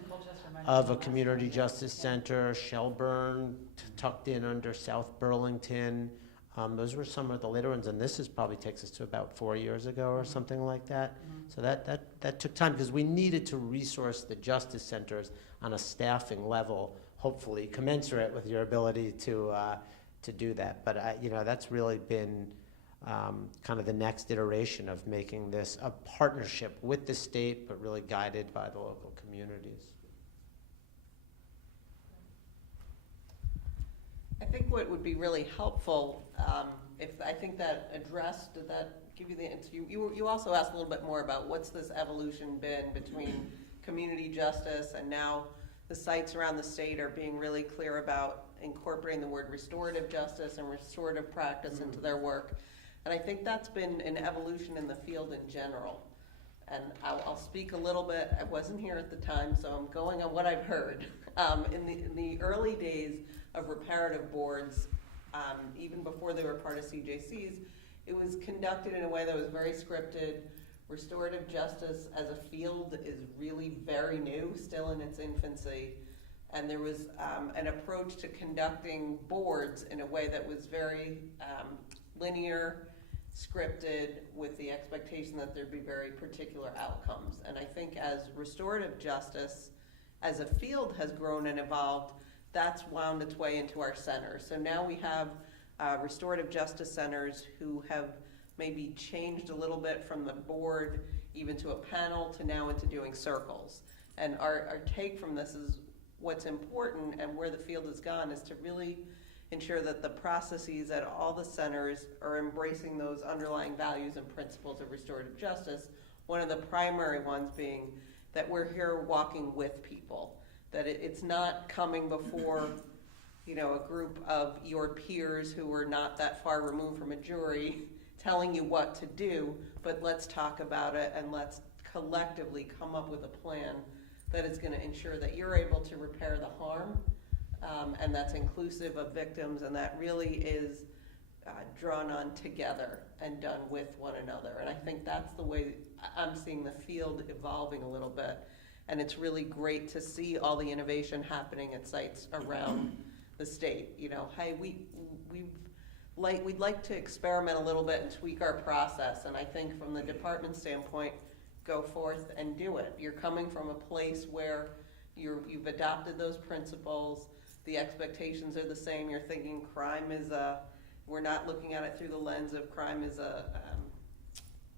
of a community justice center. Shelburne, tucked in under South Burlington. Those were some of the later ones, and this probably takes us to about 4 years ago or something like that. So that took time because we needed to resource the justice centers on a staffing level, hopefully commensurate with your ability to do that. But that's really been kind of the next iteration of making this a partnership with the state, but really guided by the local communities. I think what would be really helpful, if I think that addressed, did that give you the answer? You also asked a little bit more about what's this evolution been between community justice and now the sites around the state are being really clear about incorporating the word restorative justice and restorative practice into their work. And I think that's been an evolution in the field in general. And I'll speak a little bit. I wasn't here at the time, so I'm going on what I've heard. In the early days of reparative boards, even before they were part of CJCs, it was conducted in a way that was very scripted. Restorative justice as a field is really very new, still in its infancy. And there was an approach to conducting boards in a way that was very linear, scripted, with the expectation that there'd be very particular outcomes. And I think as restorative justice as a field has grown and evolved, that's wound its way into our centers. So now we have restorative justice centers who have maybe changed a little bit from the board even to a panel to now into doing circles. And our take from this is what's important and where the field has gone is to really ensure that the processes at all the centers are embracing those underlying values and principles of restorative justice. One of the primary ones being that we're here walking with people, that it's not coming before a group of your peers who are not that far removed from a jury telling you what to do, but let's talk about it and let's collectively come up with a plan that is going to ensure that you're able to repair the harm, and that's inclusive of victims, and that really is drawn on together and done with one another. And I think that's the way I'm seeing the field evolving a little bit. And it's really great to see all the innovation happening at sites around the state. Hey, we'd like to experiment a little bit and tweak our process. And I think from the department standpoint, go forth and do it. You're coming from a place where you've adopted those principles. The expectations are the same. You're thinking crime is we're not looking at it through the lens of crime is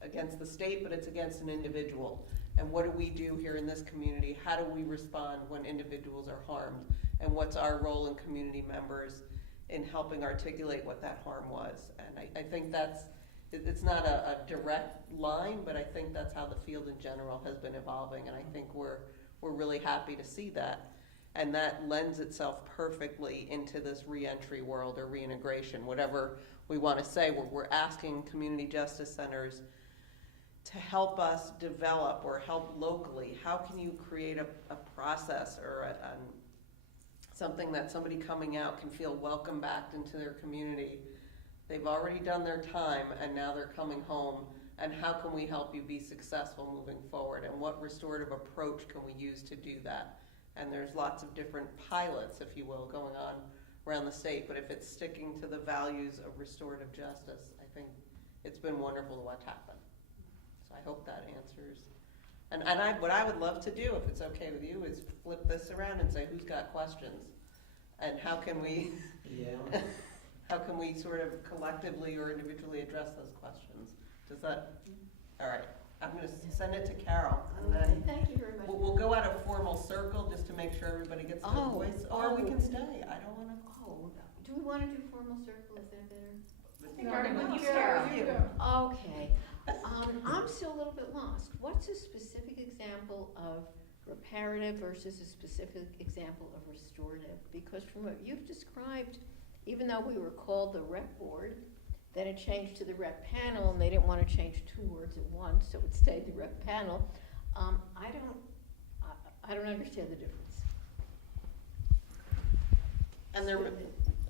against the state, but it's against an individual. And what do we do here in this community? How do we respond when individuals are harmed? And what's our role in community members in helping articulate what that harm was? And I think it's not a direct line, but I think that's how the field in general has been evolving. And I think we're really happy to see that. And that lends itself perfectly into this reentry world or reintegration, whatever we want to say. We're asking community justice centers to help us develop or help locally. How can you create a process or something that somebody coming out can feel welcome back into their community? They've already done their time and now they're coming home. And how can we help you be successful moving forward? And what restorative approach can we use to do that? And there's lots of different pilots, if you will, going on around the state. But if it's sticking to the values of restorative justice, I think it's been wonderful to watch happen. So I hope that answers. And what I would love to do, if it's okay with you, is flip this around and say, who's got questions? And how can we, how can we sort of collectively or individually address those questions? Does that, all right. I'm going to send it to Carol, and then Thank you very much. we'll go out a formal circle just to make sure everybody gets their voice, or we can stay. I don't want to. Oh, do we want to do formal circle? Is that better? You go. Okay. I'm still a little bit lost. What's a specific example of reparative versus a specific example of restorative? Because from what you've described, even though we were called the rep board, then it changed to the rep panel, and they didn't want to change two words at once, so it stayed the rep panel. I don't understand the difference. And there,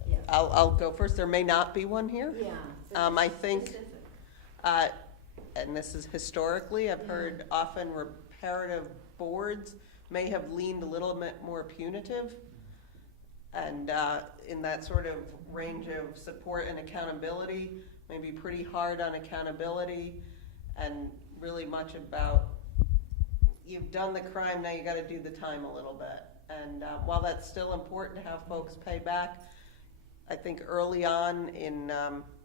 Yeah. I'll go first. There may not be one here. Yeah. I think, Specific. and this is historically, I've heard often reparative boards may have leaned a little bit more punitive, and in that sort of range of support and accountability, maybe pretty hard on accountability, and really much about you've done the crime, now you got to do the time a little bit. And while that's still important to have folks pay back, I think early on in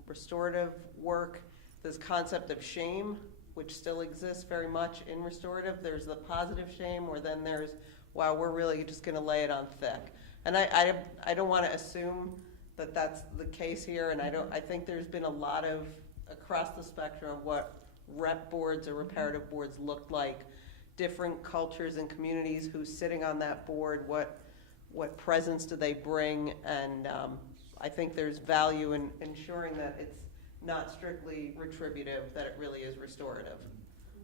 restorative work, this concept of shame, which still exists very much in restorative, there's the positive shame, or then there's, wow, we're really just going to lay it on thick. And I don't want to assume that that's the case here, and I think there's been a lot of, across the spectrum of what rep boards or reparative boards looked like, different cultures and communities, who's sitting on that board, what presence do they bring, and I think there's value in ensuring that it's not strictly retributive, that it really is restorative.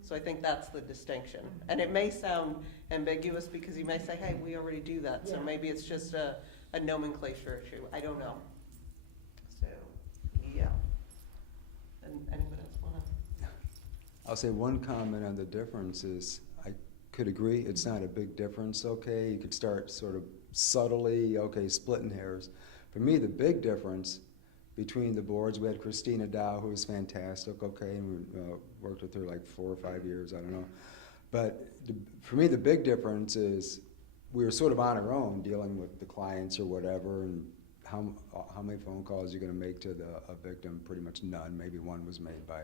So I think that's the distinction. And it may sound ambiguous because you may say, hey, we already do that, so maybe it's just a nomenclature issue. I don't know. So, yeah. And anyone else want to? I'll say one comment on the difference is, I could agree, it's not a big difference, okay? You could start sort of subtly, okay, splitting hairs. For me, the big difference between the boards, we had Christina Dow, who was fantastic, okay, and we worked with her like 4 or 5 years, I don't know. But for me, the big difference is we were sort of on our own dealing with the clients or whatever, and how many phone calls you're going to make to a victim? Pretty much none. Maybe one was made by,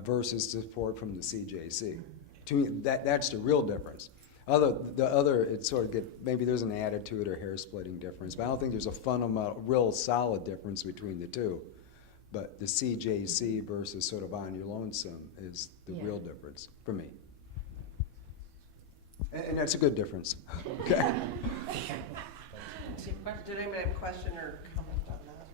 versus support from the CJC. To me, that's the real difference. The other, it sort of maybe there's an attitude or hair splitting difference, but I don't think there's a fundamental, real solid difference between the two. But the CJC versus sort of on your lonesome is the real difference for me. And that's a good difference. Okay. Did anybody have a question or comment on that?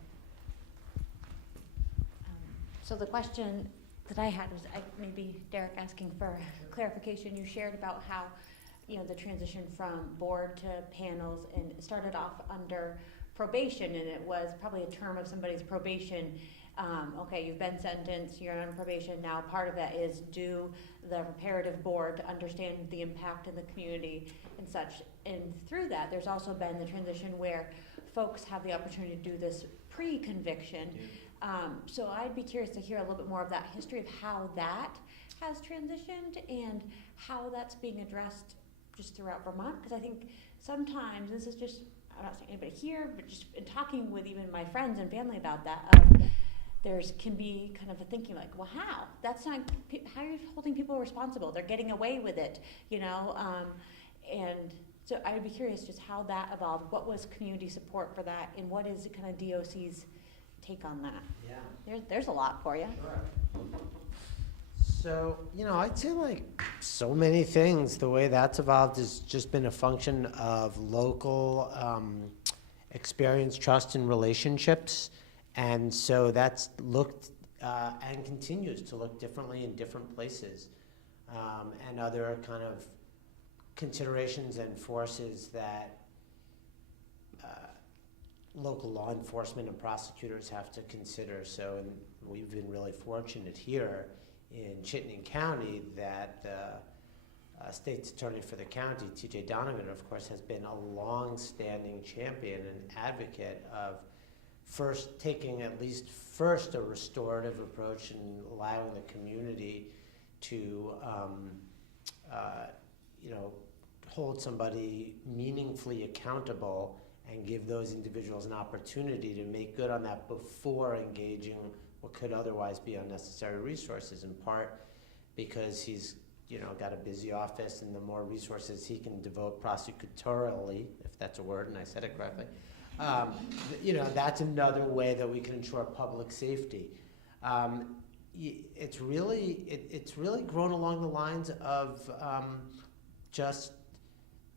So the question that I had was, maybe Derek asking for clarification. You shared about how, the transition from board to panels, and it started off under probation, and it was probably a term of somebody's probation. Okay, you've been sentenced, you're on probation, now part of that is do the reparative board to understand the impact in the community and such. And through that, there's also been the transition where folks have the opportunity to do this pre-conviction. So I'd be curious to hear a little bit more of that history of how that has transitioned and how that's being addressed just throughout Vermont, because I think sometimes, this is just, I'm not saying anybody here, but just in talking with even my friends and family about that, there's can be kind of a thinking like, well, how? That's not, how are you holding people responsible? They're getting away with it, and so I'd be curious just how that evolved. What was community support for that, and what is kind of DOC's take on that? Yeah. There's a lot for you. Sure. So, I'd say like so many things, the way that's evolved has just been a function of local experience, trust, and relationships. And so that's looked and continues to look differently in different places. And other kind of considerations and forces that local law enforcement and prosecutors have to consider. So, and we've been really fortunate here in Chittenden County that the state's attorney for the county, T.J. Donovan, of course, has been a long-standing champion and advocate of taking at least a restorative approach and allowing the community to, hold somebody meaningfully accountable and give those individuals an opportunity to make good on that before engaging what could otherwise be unnecessary resources, in part because he's got a busy office, and the more resources he can devote prosecutorially, if that's a word and I said it correctly, that's another way that we can ensure public safety. It's really grown along the lines of just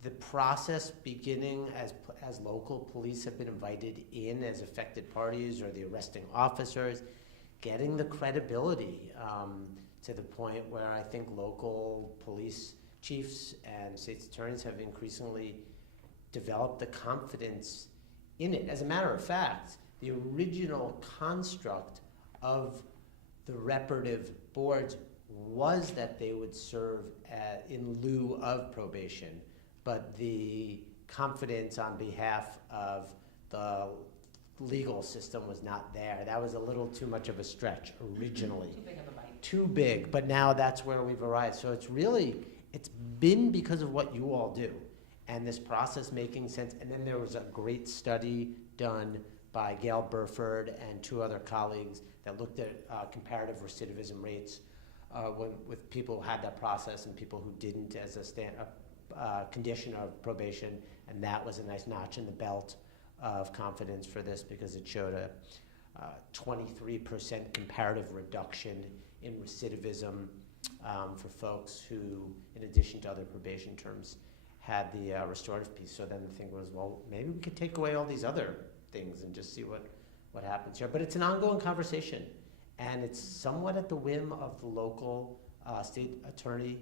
the process beginning as local police have been invited in as affected parties or the arresting officers, getting the credibility to the point where I think local police chiefs and state's attorneys have increasingly developed the confidence in it. As a matter of fact, the original construct of the reparative boards was that they would serve in lieu of probation, but the confidence on behalf of the legal system was not there. That was a little too much of a stretch originally. Too big of a bite. Too big, but now that's where we've arrived. So it's been because of what you all do and this process making sense. And then there was a great study done by Gail Burford and 2 other colleagues that looked at comparative recidivism rates with people who had that process and people who didn't as a condition of probation, and that was a nice notch in the belt of confidence for this because it showed a 23% comparative reduction in recidivism for folks who, in addition to other probation terms, had the restorative piece. So then the thing was, well, maybe we could take away all these other things and just see what happens here. But it's an ongoing conversation, and it's somewhat at the whim of the local state attorney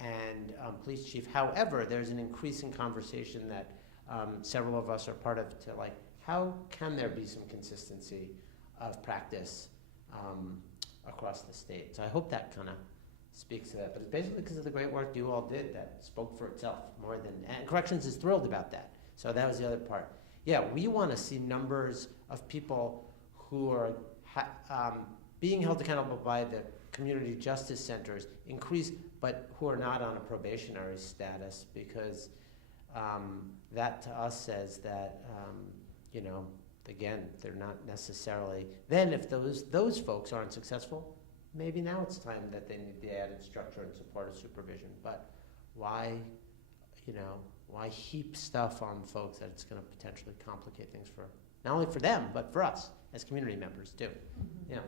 and police chief. However, there's an increasing conversation that several of us are part of to like, how can there be some consistency of practice across the state? So I hope that kind of speaks to that. But it's basically because of the great work you all did that spoke for itself more than, and Corrections is thrilled about that. So that was the other part. Yeah, we want to see numbers of people who are being held accountable by the community justice centers increase, but who are not on a probationary status, because that to us says that, you know, again, they're not necessarily, then if those folks aren't successful, maybe now it's time that they need the added structure and support of supervision. But why, you know, why heap stuff on folks that it's going to potentially complicate things for, not only for them, but for us as community members too. Mm-hmm. Yeah.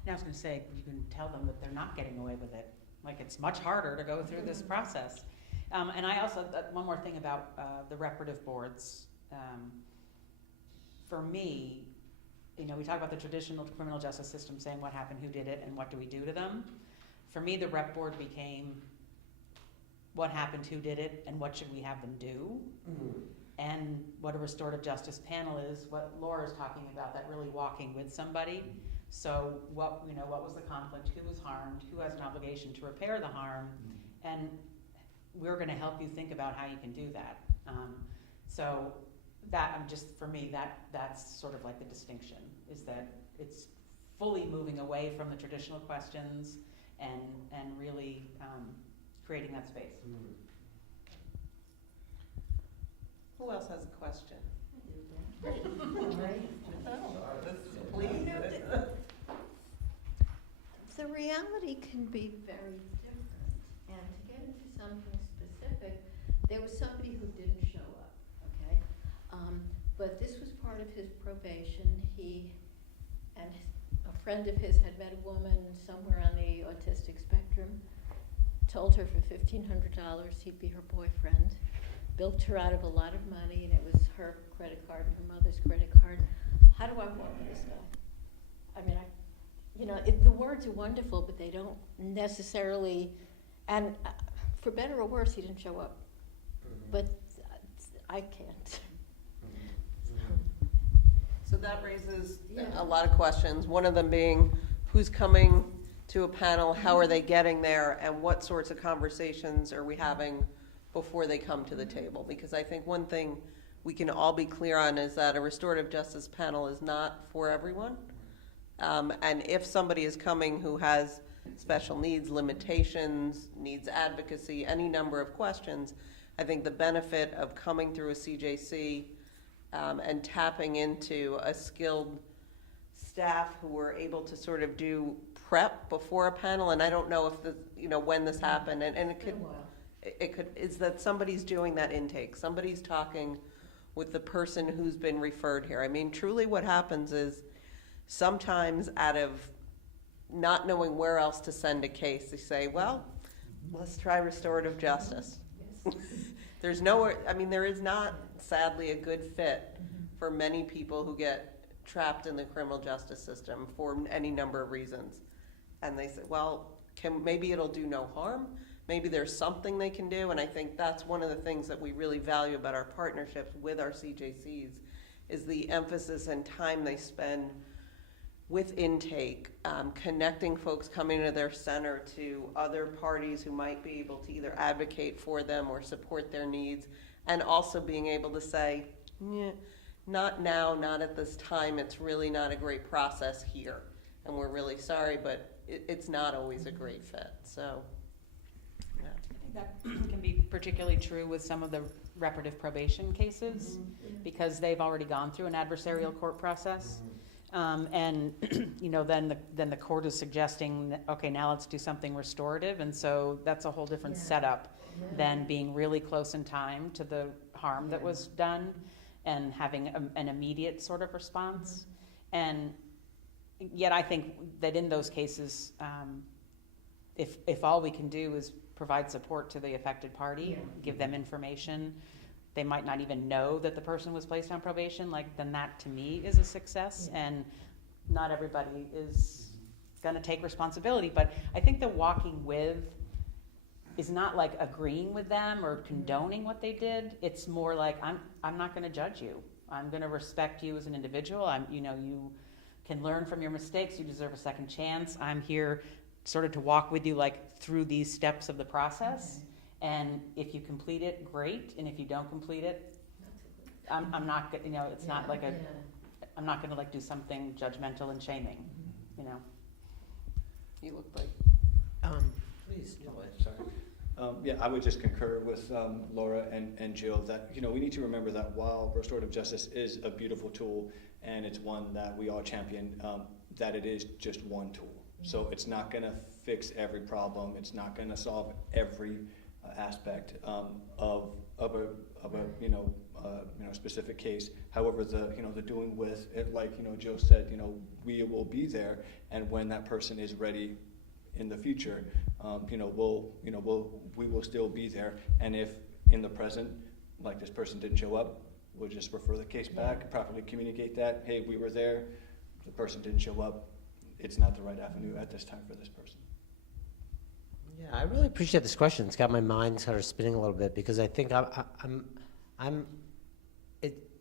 And I was going to say, you can tell them that they're not getting away with it. Like, it's much harder to go through this process. And I also, one more thing about the reparative boards. For me, you know, we talk about the traditional criminal justice system saying what happened, who did it, and what do we do to them. For me, the rep board became what happened, who did it, and what should we have them do. Mm-hmm. And what a restorative justice panel is, what Laura's talking about, that really walking with somebody. So what was the conflict, who was harmed, who has an obligation to repair the harm, and we're going to help you think about how you can do that. So that, for me, that's sort of like the distinction, is that it's fully moving away from the traditional questions and really creating that space. Who else has a question? Please. The reality can be very different. And to get into something specific, there was somebody who didn't show up, okay? But this was part of his probation. He and a friend of his had met a woman somewhere on the autistic spectrum, told her for $1,500 he'd be her boyfriend, bilked her out of a lot of money, and it was her credit card and her mother's credit card. How do I work with this guy? I mean, the words are wonderful, but they don't necessarily, and for better or worse, he didn't show up. But I can't. So that raises a lot of questions. One of them being, who's coming to a panel, how are they getting there, and what sorts of conversations are we having before they come to the table? Because I think one thing we can all be clear on is that a restorative justice panel is not for everyone. And if somebody is coming who has special needs, limitations, needs advocacy, any number of questions, I think the benefit of coming through a CJC and tapping into a skilled staff who are able to sort of do prep before a panel, and I don't know if when this happened, and it could is that somebody's doing that intake, somebody's talking with the person who's been referred here. I mean, truly what happens is sometimes out of not knowing where else to send a case, they say, well, let's try restorative justice. There's nowhere, there is not, sadly, a good fit for many people who get trapped in the criminal justice system for any number of reasons. And they say, well, maybe it'll do no harm. Maybe there's something they can do. And I think that's one of the things that we really value about our partnerships with our CJCs is the emphasis and time they spend with intake, connecting folks coming to their center to other parties who might be able to either advocate for them or support their needs, and also being able to say, not now, not at this time, it's really not a great process here, and we're really sorry, but it's not always a great fit. So, yeah. I think that can be particularly true with some of the reparative probation cases, because they've already gone through an adversarial court process. And then the court is suggesting that, okay, now let's do something restorative, and so that's a whole different setup than being really close in time to the harm that was done. and having an immediate sort of response. And yet I think that in those cases, if all we can do is provide support to the affected party, give them information, they might not even know that the person was placed on probation, like, then that to me is a success. And not everybody is going to take responsibility, but I think the walking with is not like agreeing with them or condoning what they did. It's more like, I'm not going to judge you. I'm going to respect you as an individual. You can learn from your mistakes. You deserve a second chance. I'm here sort of to walk with you like through these steps of the process. And if you complete it, great. And if you don't complete it, I'm not, it's not like I'm not going to like do something judgmental and shaming, You look like. Please, Sorry. Yeah, I would just concur with Laura and Jill that, we need to remember that while restorative justice is a beautiful tool and it's one that we all champion, that it is just one tool. So it's not going to fix every problem. It's not going to solve every aspect of a specific case. However, the doing with it, like Jill said, we will be there, and when that person is ready in the future, we will still be there. And if in the present, like this person didn't show up, we'll just refer the case back, properly communicate that, hey, we were there, the person didn't show up, it's not the right avenue at this time for this person. Yeah, I really appreciate this question. It's got my mind sort of spinning a little bit, because I think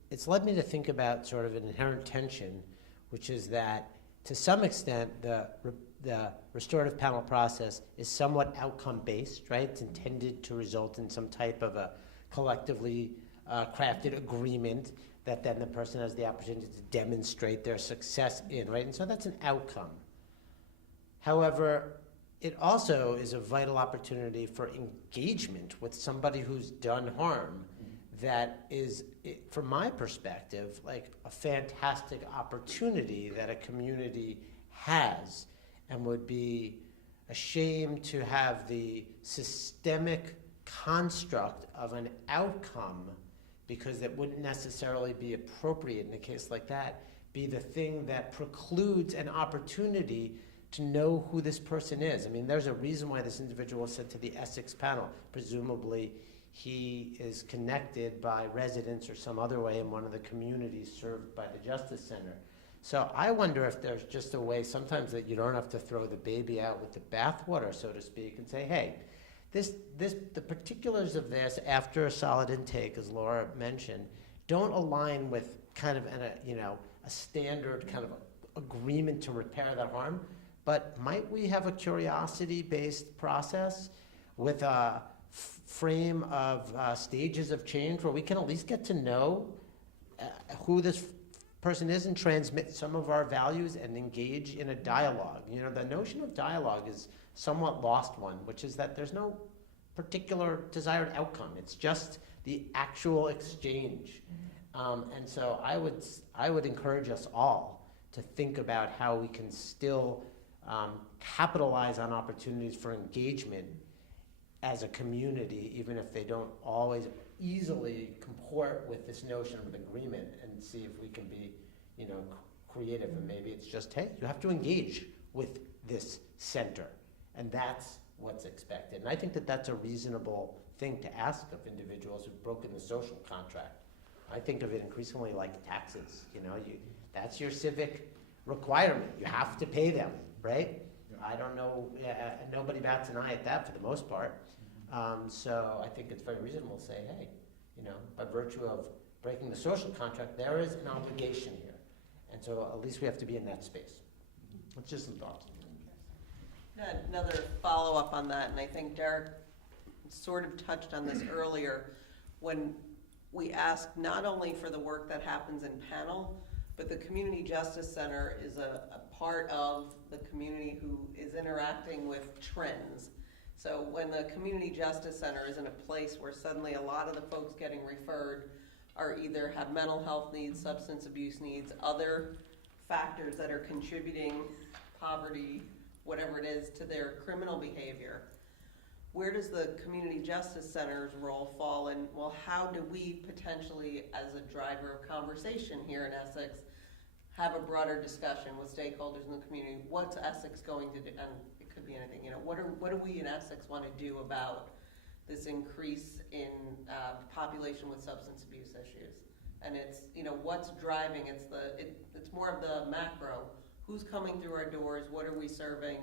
it's led me to think about sort of an inherent tension, which is that to some extent the restorative panel process is somewhat outcome-based, right? It's intended to result in some type of a collectively crafted agreement that then the person has the opportunity to demonstrate their success in, right? And so that's an outcome. However, it also is a vital opportunity for engagement with somebody who's done harm that is, from my perspective, like a fantastic opportunity that a community has, and would be a shame to have the systemic construct of an outcome, because that wouldn't necessarily be appropriate in a case like that, be the thing that precludes an opportunity to know who this person is. I mean, there's a reason why this individual was sent to the Essex panel. Presumably, he is connected by residents or some other way in one of the communities served by the Justice Center. So I wonder if there's just a way sometimes that you don't have to throw the baby out with the bathwater, so to speak, and say, hey, the particulars of this after a solid intake, as Laura mentioned, don't align with kind of a standard kind of agreement to repair that harm. But might we have a curiosity-based process with a frame of stages of change where we can at least get to know who this person is and transmit some of our values and engage in a dialogue? The notion of dialogue is somewhat lost one, which is that there's no particular desired outcome. It's just the actual exchange. And so I would encourage us all to think about how we can still capitalize on opportunities for engagement as a community, even if they don't always easily comport with this notion of an agreement, and see if we can be, creative. And maybe it's just, hey, you have to engage with this center, and that's what's expected. And I think that that's a reasonable thing to ask of individuals who've broken the social contract. I think of it increasingly like taxes. That's your civic requirement. You have to pay them, right? Yeah. I don't know, nobody bats an eye at that for the most part. So I think it's very reasonable to say, hey, by virtue of breaking the social contract, there is an obligation here. And so at least we have to be in that space. It's just some thoughts. Another follow-up on that, and I think Derek sort of touched on this earlier, when we ask not only for the work that happens in panel, but the Community Justice Center is a part of the community who is interacting with trends. So when the Community Justice Center is in a place where suddenly a lot of the folks getting referred are either have mental health needs, substance abuse needs, other factors that are contributing, poverty, whatever it is, to their criminal behavior, where does the Community Justice Center's role fall, and well, how do we potentially, as a driver of conversation here in Essex, have a broader discussion with stakeholders in the community? What's Essex going to do? And it could be anything. What do we in Essex want to do about this increase in population with substance abuse issues? And it's what's driving? It's more of the macro. Who's coming through our doors? What are we serving?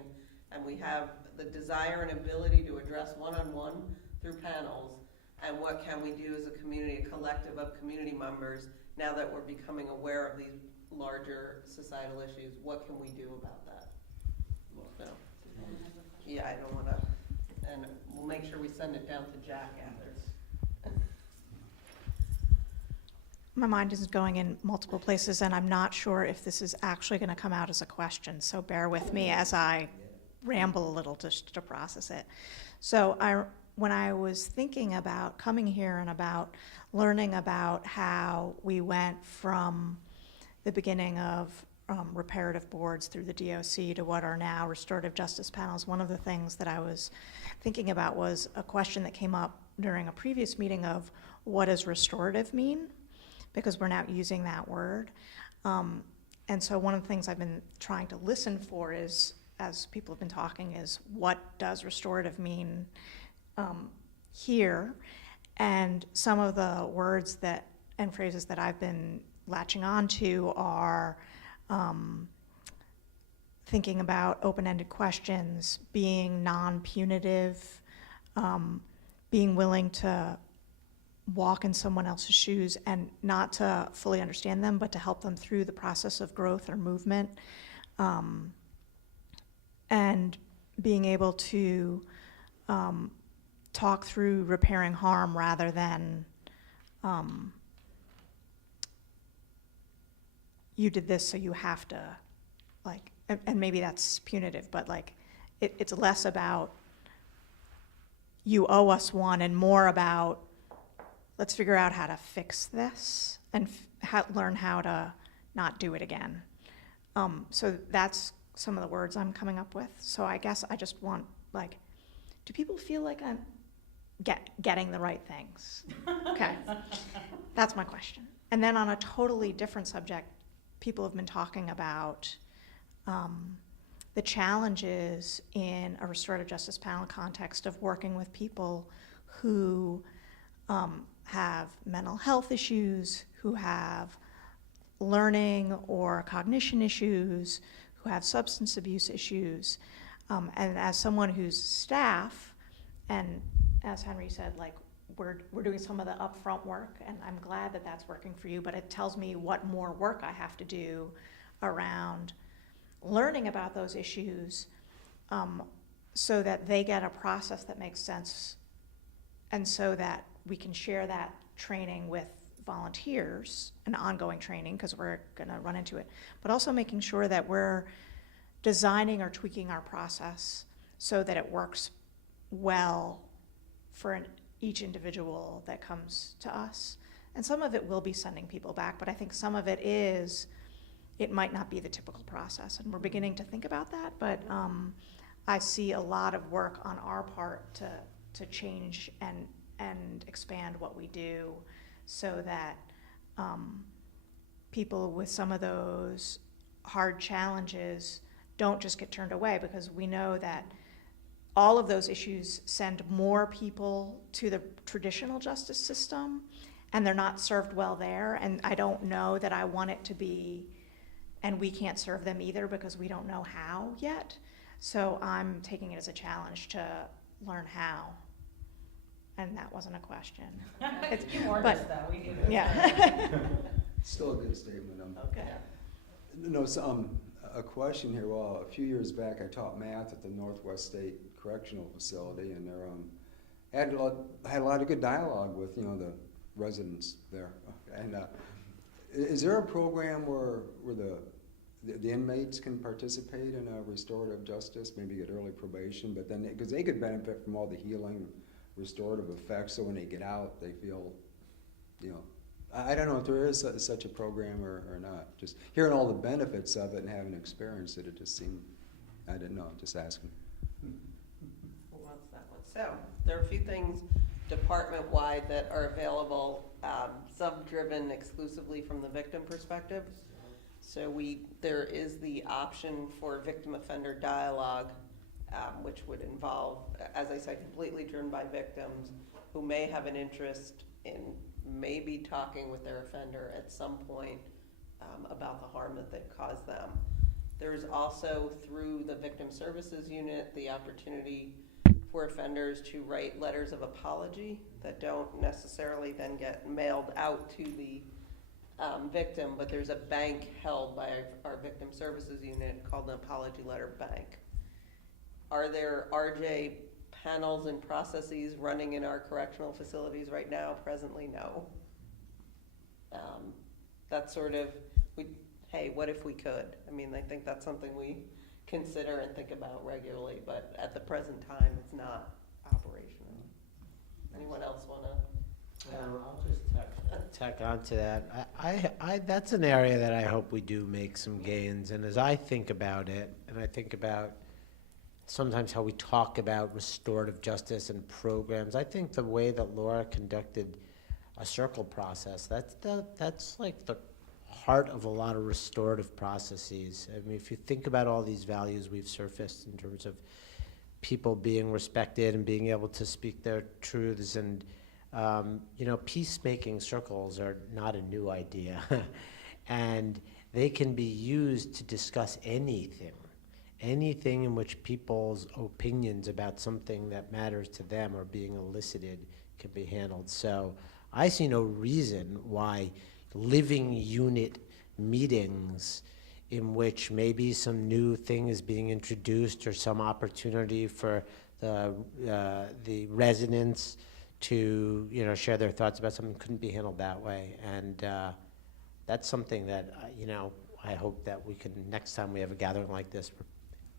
And we have the desire and ability to address one-on-one through panels. And what can we do as a community, a collective of community members, now that we're becoming aware of these larger societal issues? What can we do about that? So, yeah, I don't want to, and we'll make sure we send it down to Jack after. My mind is going in multiple places, and I'm not sure if this is actually going to come out as a question, so bear with me as I ramble a little just to process it. So when I was thinking about coming here and about learning about how we went from the beginning of reparative boards through the DOC to what are now restorative justice panels, one of the things that I was thinking about was a question that came up during a previous meeting of what does restorative mean? Because we're now using that word. And so one of the things I've been trying to listen for is, as people have been talking, is what does restorative mean here? And some of the words and phrases that I've been latching on to are thinking about open-ended questions, being non-punitive, being willing to walk in someone else's shoes and not to fully understand them, but to help them through the process of growth or movement, and being able to talk through repairing harm rather than you did this so you have to, like, and maybe that's punitive, but like it's less about you owe us one and more about let's figure out how to fix this and learn how to not do it again. So that's some of the words I'm coming up with. So I guess I just want, like, do people feel like I'm getting the right things? Okay, that's my question. And then on a totally different subject, people have been talking about the challenges in a restorative justice panel context of working with people who have mental health issues, who have learning or cognition issues, who have substance abuse issues. And as someone who's staff, and as Henry said, like, we're doing some of the upfront work, and I'm glad that that's working for you, but it tells me what more work I have to do around learning about those issues so that they get a process that makes sense, and so that we can share that training with volunteers, and ongoing training, because we're going to run into it, but also making sure that we're designing or tweaking our process so that it works well for each individual that comes to us. And some of it will be sending people back, but I think some of it might not be the typical process, and we're beginning to think about that, but I see a lot of work on our part to change and expand what we do so that people with some of those hard challenges don't just get turned away, because we know that all of those issues send more people to the traditional justice system, and they're not served well there, and I don't know that I want it to be, and we can't serve them either because we don't know how yet. So I'm taking it as a challenge to learn how. And that wasn't a question. You warned us, though. We knew it. Yeah. Still a good statement. Okay. No, so, a question here. Well, a few years back, I taught math at the Northwest State Correctional Facility, and there had a lot of good dialogue with the residents there. And is there a program where the inmates can participate in a restorative justice, maybe get early probation, but then because they could benefit from all the healing, restorative effects, so when they get out, they feel, I don't know if there is such a program or not. Just hearing all the benefits of it and having experienced it, it just seemed, I didn't know, just asking. Who wants that one? So, there are a few things department-wide that are available, some driven exclusively from the victim perspective. So there is the option for victim-offender dialogue, which would involve, as I said, completely driven by victims who may have an interest in maybe talking with their offender at some point about the harm that they've caused them. There's also, through the Victim Services Unit, the opportunity for offenders to write letters of apology that don't necessarily then get mailed out to the victim, but there's a bank held by our Victim Services Unit called an Apology Letter Bank. Are there RJ panels and processes running in our correctional facilities right now? Presently, no. That's sort of, hey, what if we could? I mean, I think that's something we consider and think about regularly, but at the present time, it's not operational. Anyone else want to? I'll just tack on to that. I that's an area that I hope we do make some gains. And as I think about it, and I think about sometimes how we talk about restorative justice and programs, I think the way that Laura conducted a circle process, that's like the heart of a lot of restorative processes. I mean, if you think about all these values we've surfaced in terms of people being respected and being able to speak their truths, and peacemaking circles are not a new idea. And they can be used to discuss anything in which people's opinions about something that matters to them are being elicited can be handled. So I see no reason why living unit meetings in which maybe some new thing is being introduced or some opportunity for the residents to share their thoughts about something couldn't be handled that way. And that's something that I hope that we can, next time we have a gathering like this,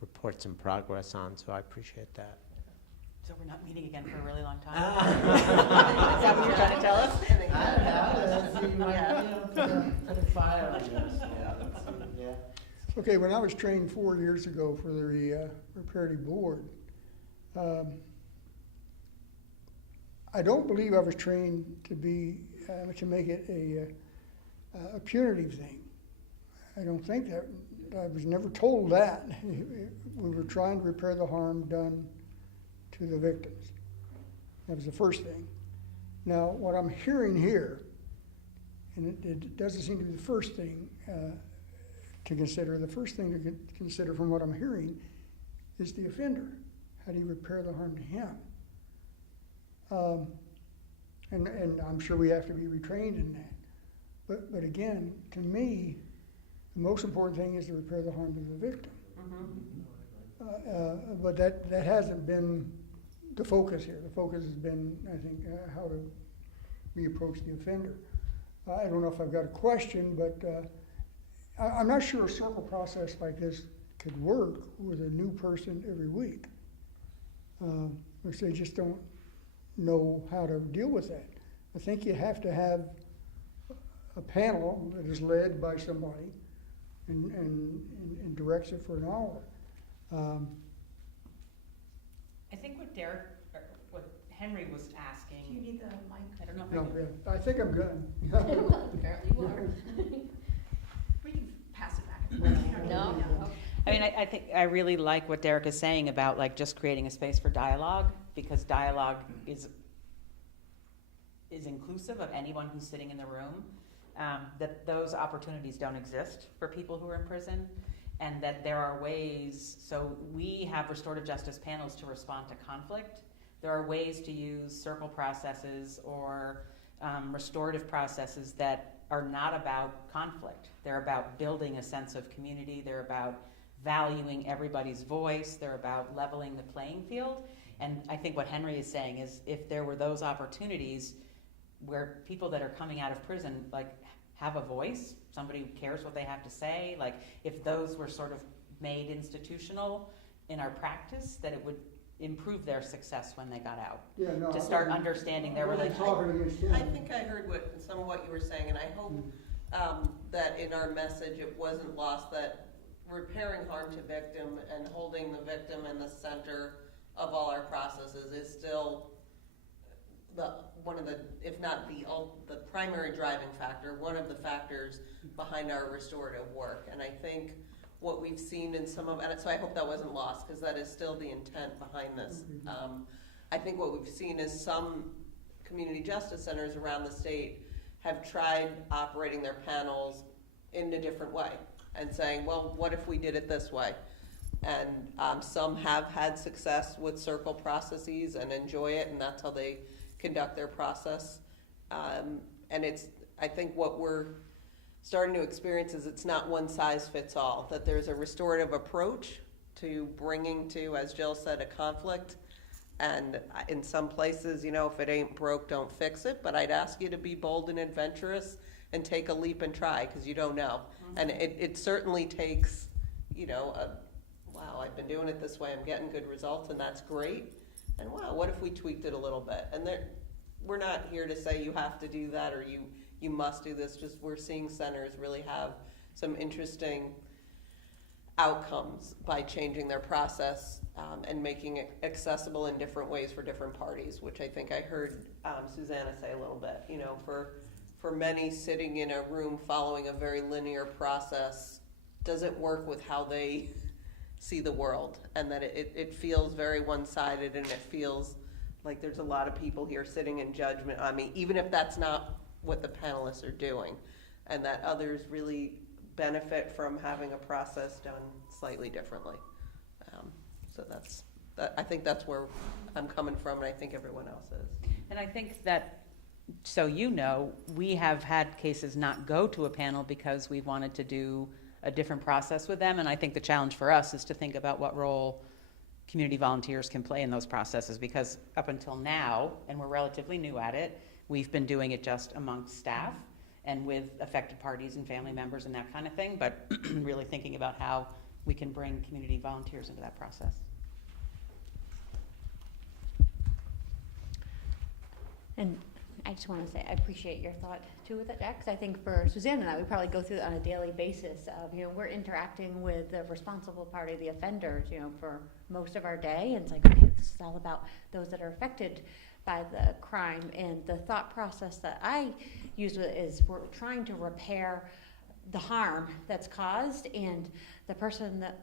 report some progress on. So I appreciate that. So we're not meeting again for a really long time? Is that what you're trying to tell us? Put a fire on this. Yeah. Okay, when I was trained 4 years ago for the reparative board, I don't believe I was trained to make it a punitive thing. I don't think that. I was never told that. We were trying to repair the harm done to the victims. That was the first thing. Now, what I'm hearing here, and it doesn't seem to be the first thing to consider. The first thing to consider from what I'm hearing is the offender. How do you repair the harm to him? And I'm sure we have to be retrained in that. But again, to me, the most important thing is to repair the harm to the victim. But that hasn't been the focus here. The focus has been, I think, how to we approach the offender. I don't know if I've got a question, but I'm not sure a circle process like this could work with a new person every week. Because they just don't know how to deal with that. I think you have to have a panel that is led by somebody and directs it for an hour. I think what Henry was asking. Do you need the mic? I don't know if No, I can. yeah, I think I'm good. Apparently you are. We can pass it back. No. I mean, I think I really like what Derek is saying about like just creating a space for dialogue, because dialogue is inclusive of anyone who's sitting in the room. That those opportunities don't exist for people who are in prison, and that there are ways. So we have restorative justice panels to respond to conflict. There are ways to use circle processes or restorative processes that are not about conflict. They're about building a sense of community. They're about valuing everybody's voice. They're about leveling the playing field. And I think what Henry is saying is if there were those opportunities where people that are coming out of prison like have a voice, somebody who cares what they have to say, like if those were sort of made institutional in our practice, that it would improve their success when they got out. Yeah, no, to start understanding their relationship. I think I heard some of what you were saying, and I hope that in our message it wasn't lost that repairing harm to victim and holding the victim in the center of all our processes is still one of the, if not the primary driving factor, one of the factors behind our restorative work. And I think what we've seen in some of, and so I hope that wasn't lost, because that is still the intent behind this. I think what we've seen is some community justice centers around the state have tried operating their panels in a different way and saying, well, what if we did it this way? And some have had success with circle processes and enjoy it, and that's how they conduct their process. And I think what we're starting to experience is it's not one size fits all, that there's a restorative approach to bringing to, as Jill said, a conflict. And in some places, if it ain't broke, don't fix it. But I'd ask you to be bold and adventurous and take a leap and try, because you don't know. And it certainly takes, wow, I've been doing it this way, I'm getting good results, and that's great. And wow, what if we tweaked it a little bit? And we're not here to say you have to do that or you must do this. Just we're seeing centers really have some interesting outcomes by changing their process and making it accessible in different ways for different parties, which I think I heard Susanna say a little bit. For many, sitting in a room following a very linear process doesn't work with how they see the world, and that it feels very one-sided, and it feels like there's a lot of people here sitting in judgment on me, even if that's not what the panelists are doing, and that others really benefit from having a process done slightly differently. So I think that's where I'm coming from, and I think everyone else is. And I think that, so we have had cases not go to a panel because we wanted to do a different process with them, and I think the challenge for us is to think about what role community volunteers can play in those processes, because up until now, and we're relatively new at it, we've been doing it just amongst staff and with affected parties and family members and that kind of thing, but really thinking about how we can bring community volunteers into that process. And I just want to say I appreciate your thought too with it, Jack, because I think for Suzanne and I, we probably go through it on a daily basis of, we're interacting with the responsible party, the offenders, for most of our day. And it's like, okay, this is all about those that are affected by the crime. And the thought process that I use is we're trying to repair the harm that's caused, and the person that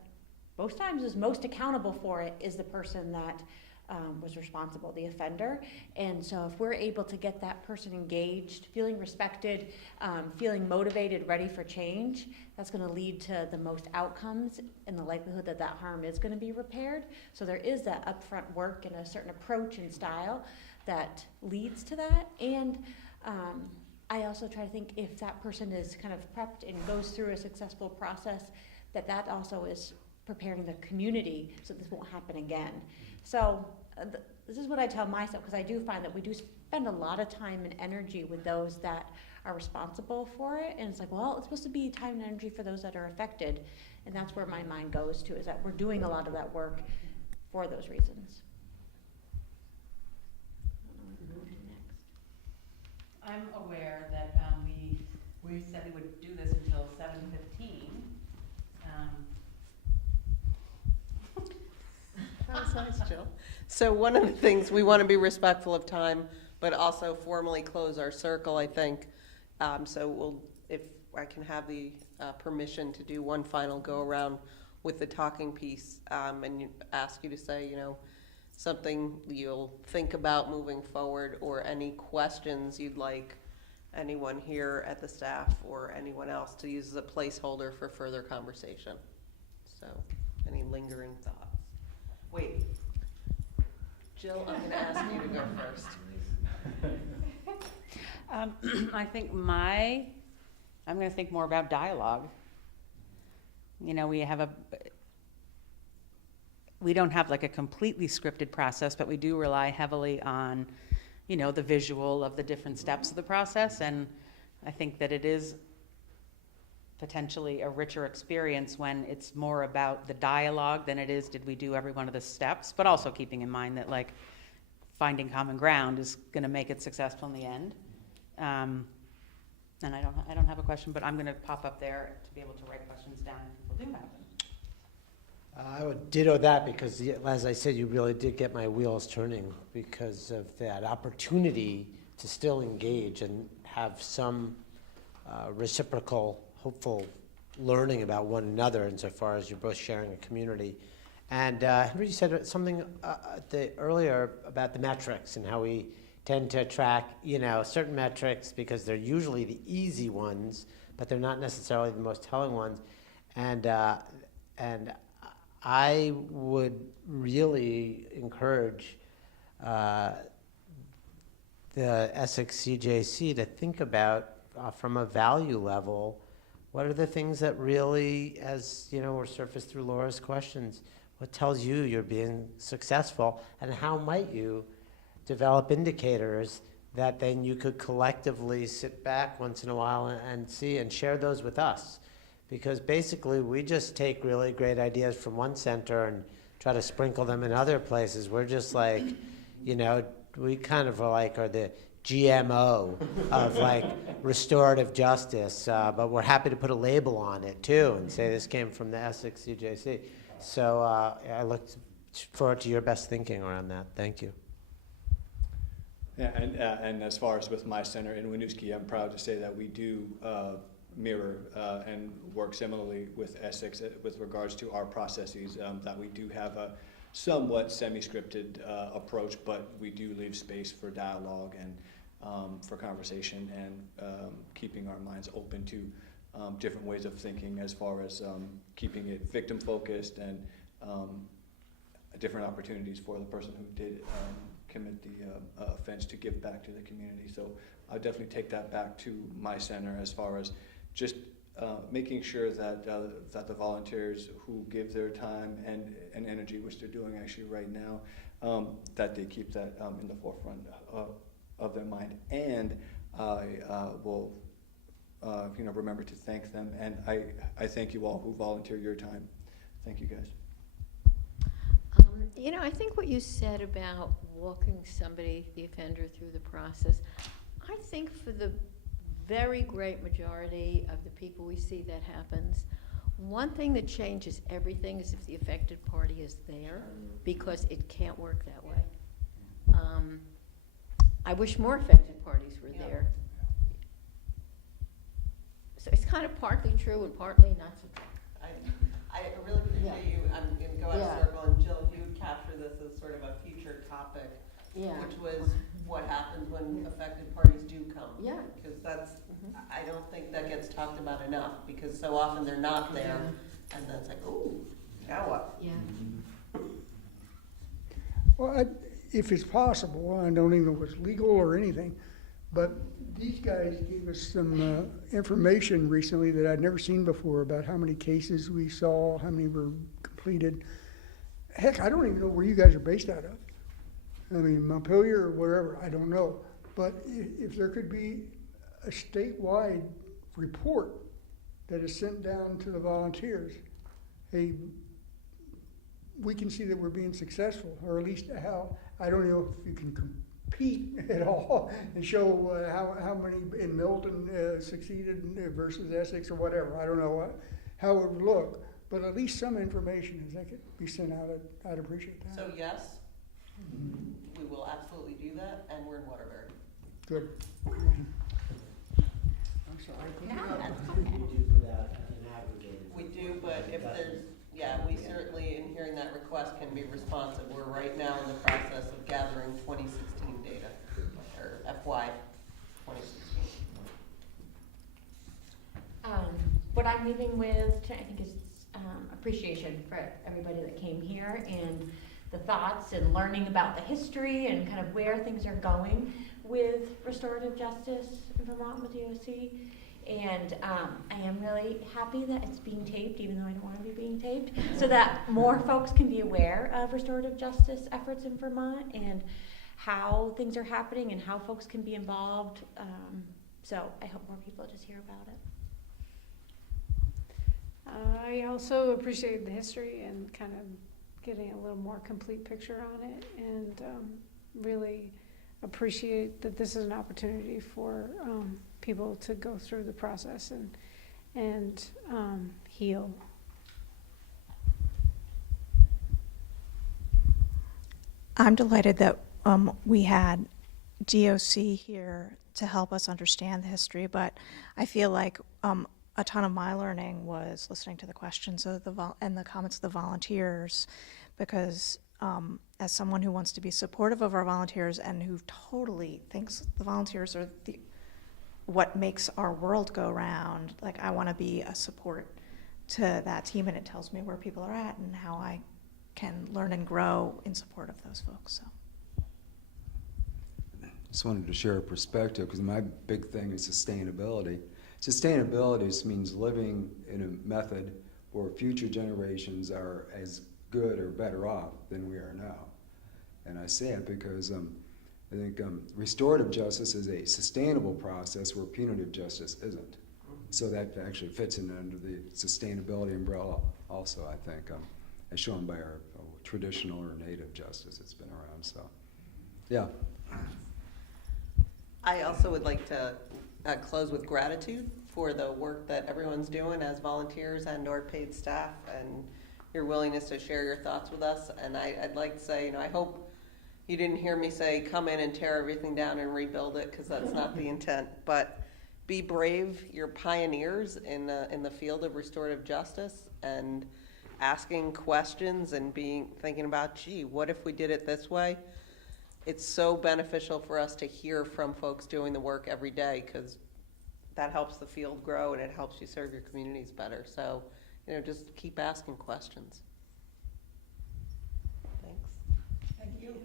most times is most accountable for it is the person that was responsible, the offender. And so if we're able to get that person engaged, feeling respected, feeling motivated, ready for change, that's going to lead to the most outcomes and the likelihood that that harm is going to be repaired. So there is that upfront work and a certain approach and style that leads to that. And I also try to think if that person is kind of prepped and goes through a successful process, that also is preparing the community so this won't happen again. So this is what I tell myself, because I do find that we do spend a lot of time and energy with those that are responsible for it. And it's like, well, it's supposed to be time and energy for those that are affected. And that's where my mind goes to, is that we're doing a lot of that work for those reasons. I'm aware that we said we would do this until 7:15. That was nice, Jill. So one of the things, we want to be respectful of time, but also formally close our circle, I think. So if I can have the permission to do one final go around with the talking piece, and ask you to say, something you'll think about moving forward, or any questions you'd like anyone here at the staff or anyone else to use as a placeholder for further conversation. So any lingering thoughts? Wait, Jill, I'm going to ask you to go first. I think I'm going to think more about dialogue. We don't have like a completely scripted process, but we do rely heavily on, the visual of the different steps of the process. And I think that it is potentially a richer experience when it's more about the dialogue than it is, did we do every one of the steps, but also keeping in mind that like finding common ground is going to make it successful in the end. And I don't have a question, but I'm going to pop up there to be able to write questions down if people do have them. I would ditto that because, as I said, you really did get my wheels turning because of that opportunity to still engage and have some reciprocal, hopeful learning about one another insofar as you're both sharing a community. And Henry said something earlier about the metrics and how we tend to track, certain metrics because they're usually the easy ones, but they're not necessarily the most telling ones. And I would really encourage the Essex CJC to think about, from a value level, what are the things that really, as were surfaced through Laura's questions, what tells you you're being successful, and how might you develop indicators that then you could collectively sit back once in a while and see and share those with us. Because basically we just take really great ideas from one center and try to sprinkle them in other places. We're just like, we kind of are the GMO of restorative justice, but we're happy to put a label on it too and say this came from the Essex CJC. So I look forward to your best thinking around that. Thank you. Yeah, and as far as with my center in Winooski, I'm proud to say that we do mirror and work similarly with Essex with regards to our processes, that we do have a somewhat semi-scripted approach, but we do leave space for dialogue and for conversation and keeping our minds open to different ways of thinking as far as keeping it victim-focused and different opportunities for the person who did commit the offense to give back to the community. So I'll definitely take that back to my center as far as just making sure that that the volunteers who give their time and energy, which they're doing actually right now, that they keep that in the forefront of their mind. And I will remember to thank them, and I thank you all who volunteer your time. Thank you, guys. I think what you said about walking somebody, the offender, through the process, I think for the very great majority of the people we see that happens, one thing that changes everything is if the affected party is there, because it can't work that way. I wish more affected parties were there. So it's kind of partly true and partly not so true. I really appreciate you. I'm going to go out of circle, and Jill, if you would capture this as sort of a future topic, which was what happens when affected parties do come. Yeah. Because that's, I don't think that gets talked about enough, because so often they're not there, and then it's like, ooh, now what? Yeah. Well, if it's possible, I don't even know if it's legal or anything, but these guys gave us some information recently that I'd never seen before about how many cases we saw, how many were completed. Heck, I don't even know where you guys are based out of. I mean, Montpelier or wherever, I don't know. But if there could be a statewide report that is sent down to the volunteers, hey, we can see that we're being successful, or at least how, I don't know if you can compete at all and show how many in Milton succeeded versus Essex or whatever. I don't know how it would look, but at least some information, if that could be sent out, I'd appreciate that. So yes, we will absolutely do that, and we're in Waterbury. Good. I'm sorry. We do, but if there's, we certainly, in hearing that request, can be responsive. We're right now in the process of gathering 2016 data, or FY 2016. What I'm leaving with, I think, is appreciation for everybody that came here and the thoughts and learning about the history and kind of where things are going with restorative justice in Vermont with DOC. And I am really happy that it's being taped, even though I don't want to be being taped, so that more folks can be aware of restorative justice efforts in Vermont and how things are happening and how folks can be involved. So I hope more people just hear about it. I also appreciate the history and kind of getting a little more complete picture on it, and really appreciate that this is an opportunity for people to go through the process and heal. I'm delighted that we had DOC here to help us understand the history, but I feel like a ton of my learning was listening to the questions of and the comments of the volunteers, because as someone who wants to be supportive of our volunteers and who totally thinks the volunteers are what makes our world go round, like I want to be a support to that team, and it tells me where people are at and how I can learn and grow in support of those folks. So. Just wanted to share a perspective, because my big thing is sustainability. Sustainability just means living in a method where future generations are as good or better off than we are now. And I say it because I think restorative justice is a sustainable process where punitive justice isn't. So that actually fits in under the sustainability umbrella also, I think, as shown by our traditional or native justice that's been around. So, yeah. I also would like to close with gratitude for the work that everyone's doing as volunteers and or paid staff, and your willingness to share your thoughts with us. And I'd like to say, I hope you didn't hear me say come in and tear everything down and rebuild it, because that's not the intent. But be brave. You're pioneers in the field of restorative justice, and asking questions and thinking about, gee, what if we did it this way? It's so beneficial for us to hear from folks doing the work every day, because that helps the field grow and it helps you serve your communities better. So, just keep asking questions. Thanks. Thank you.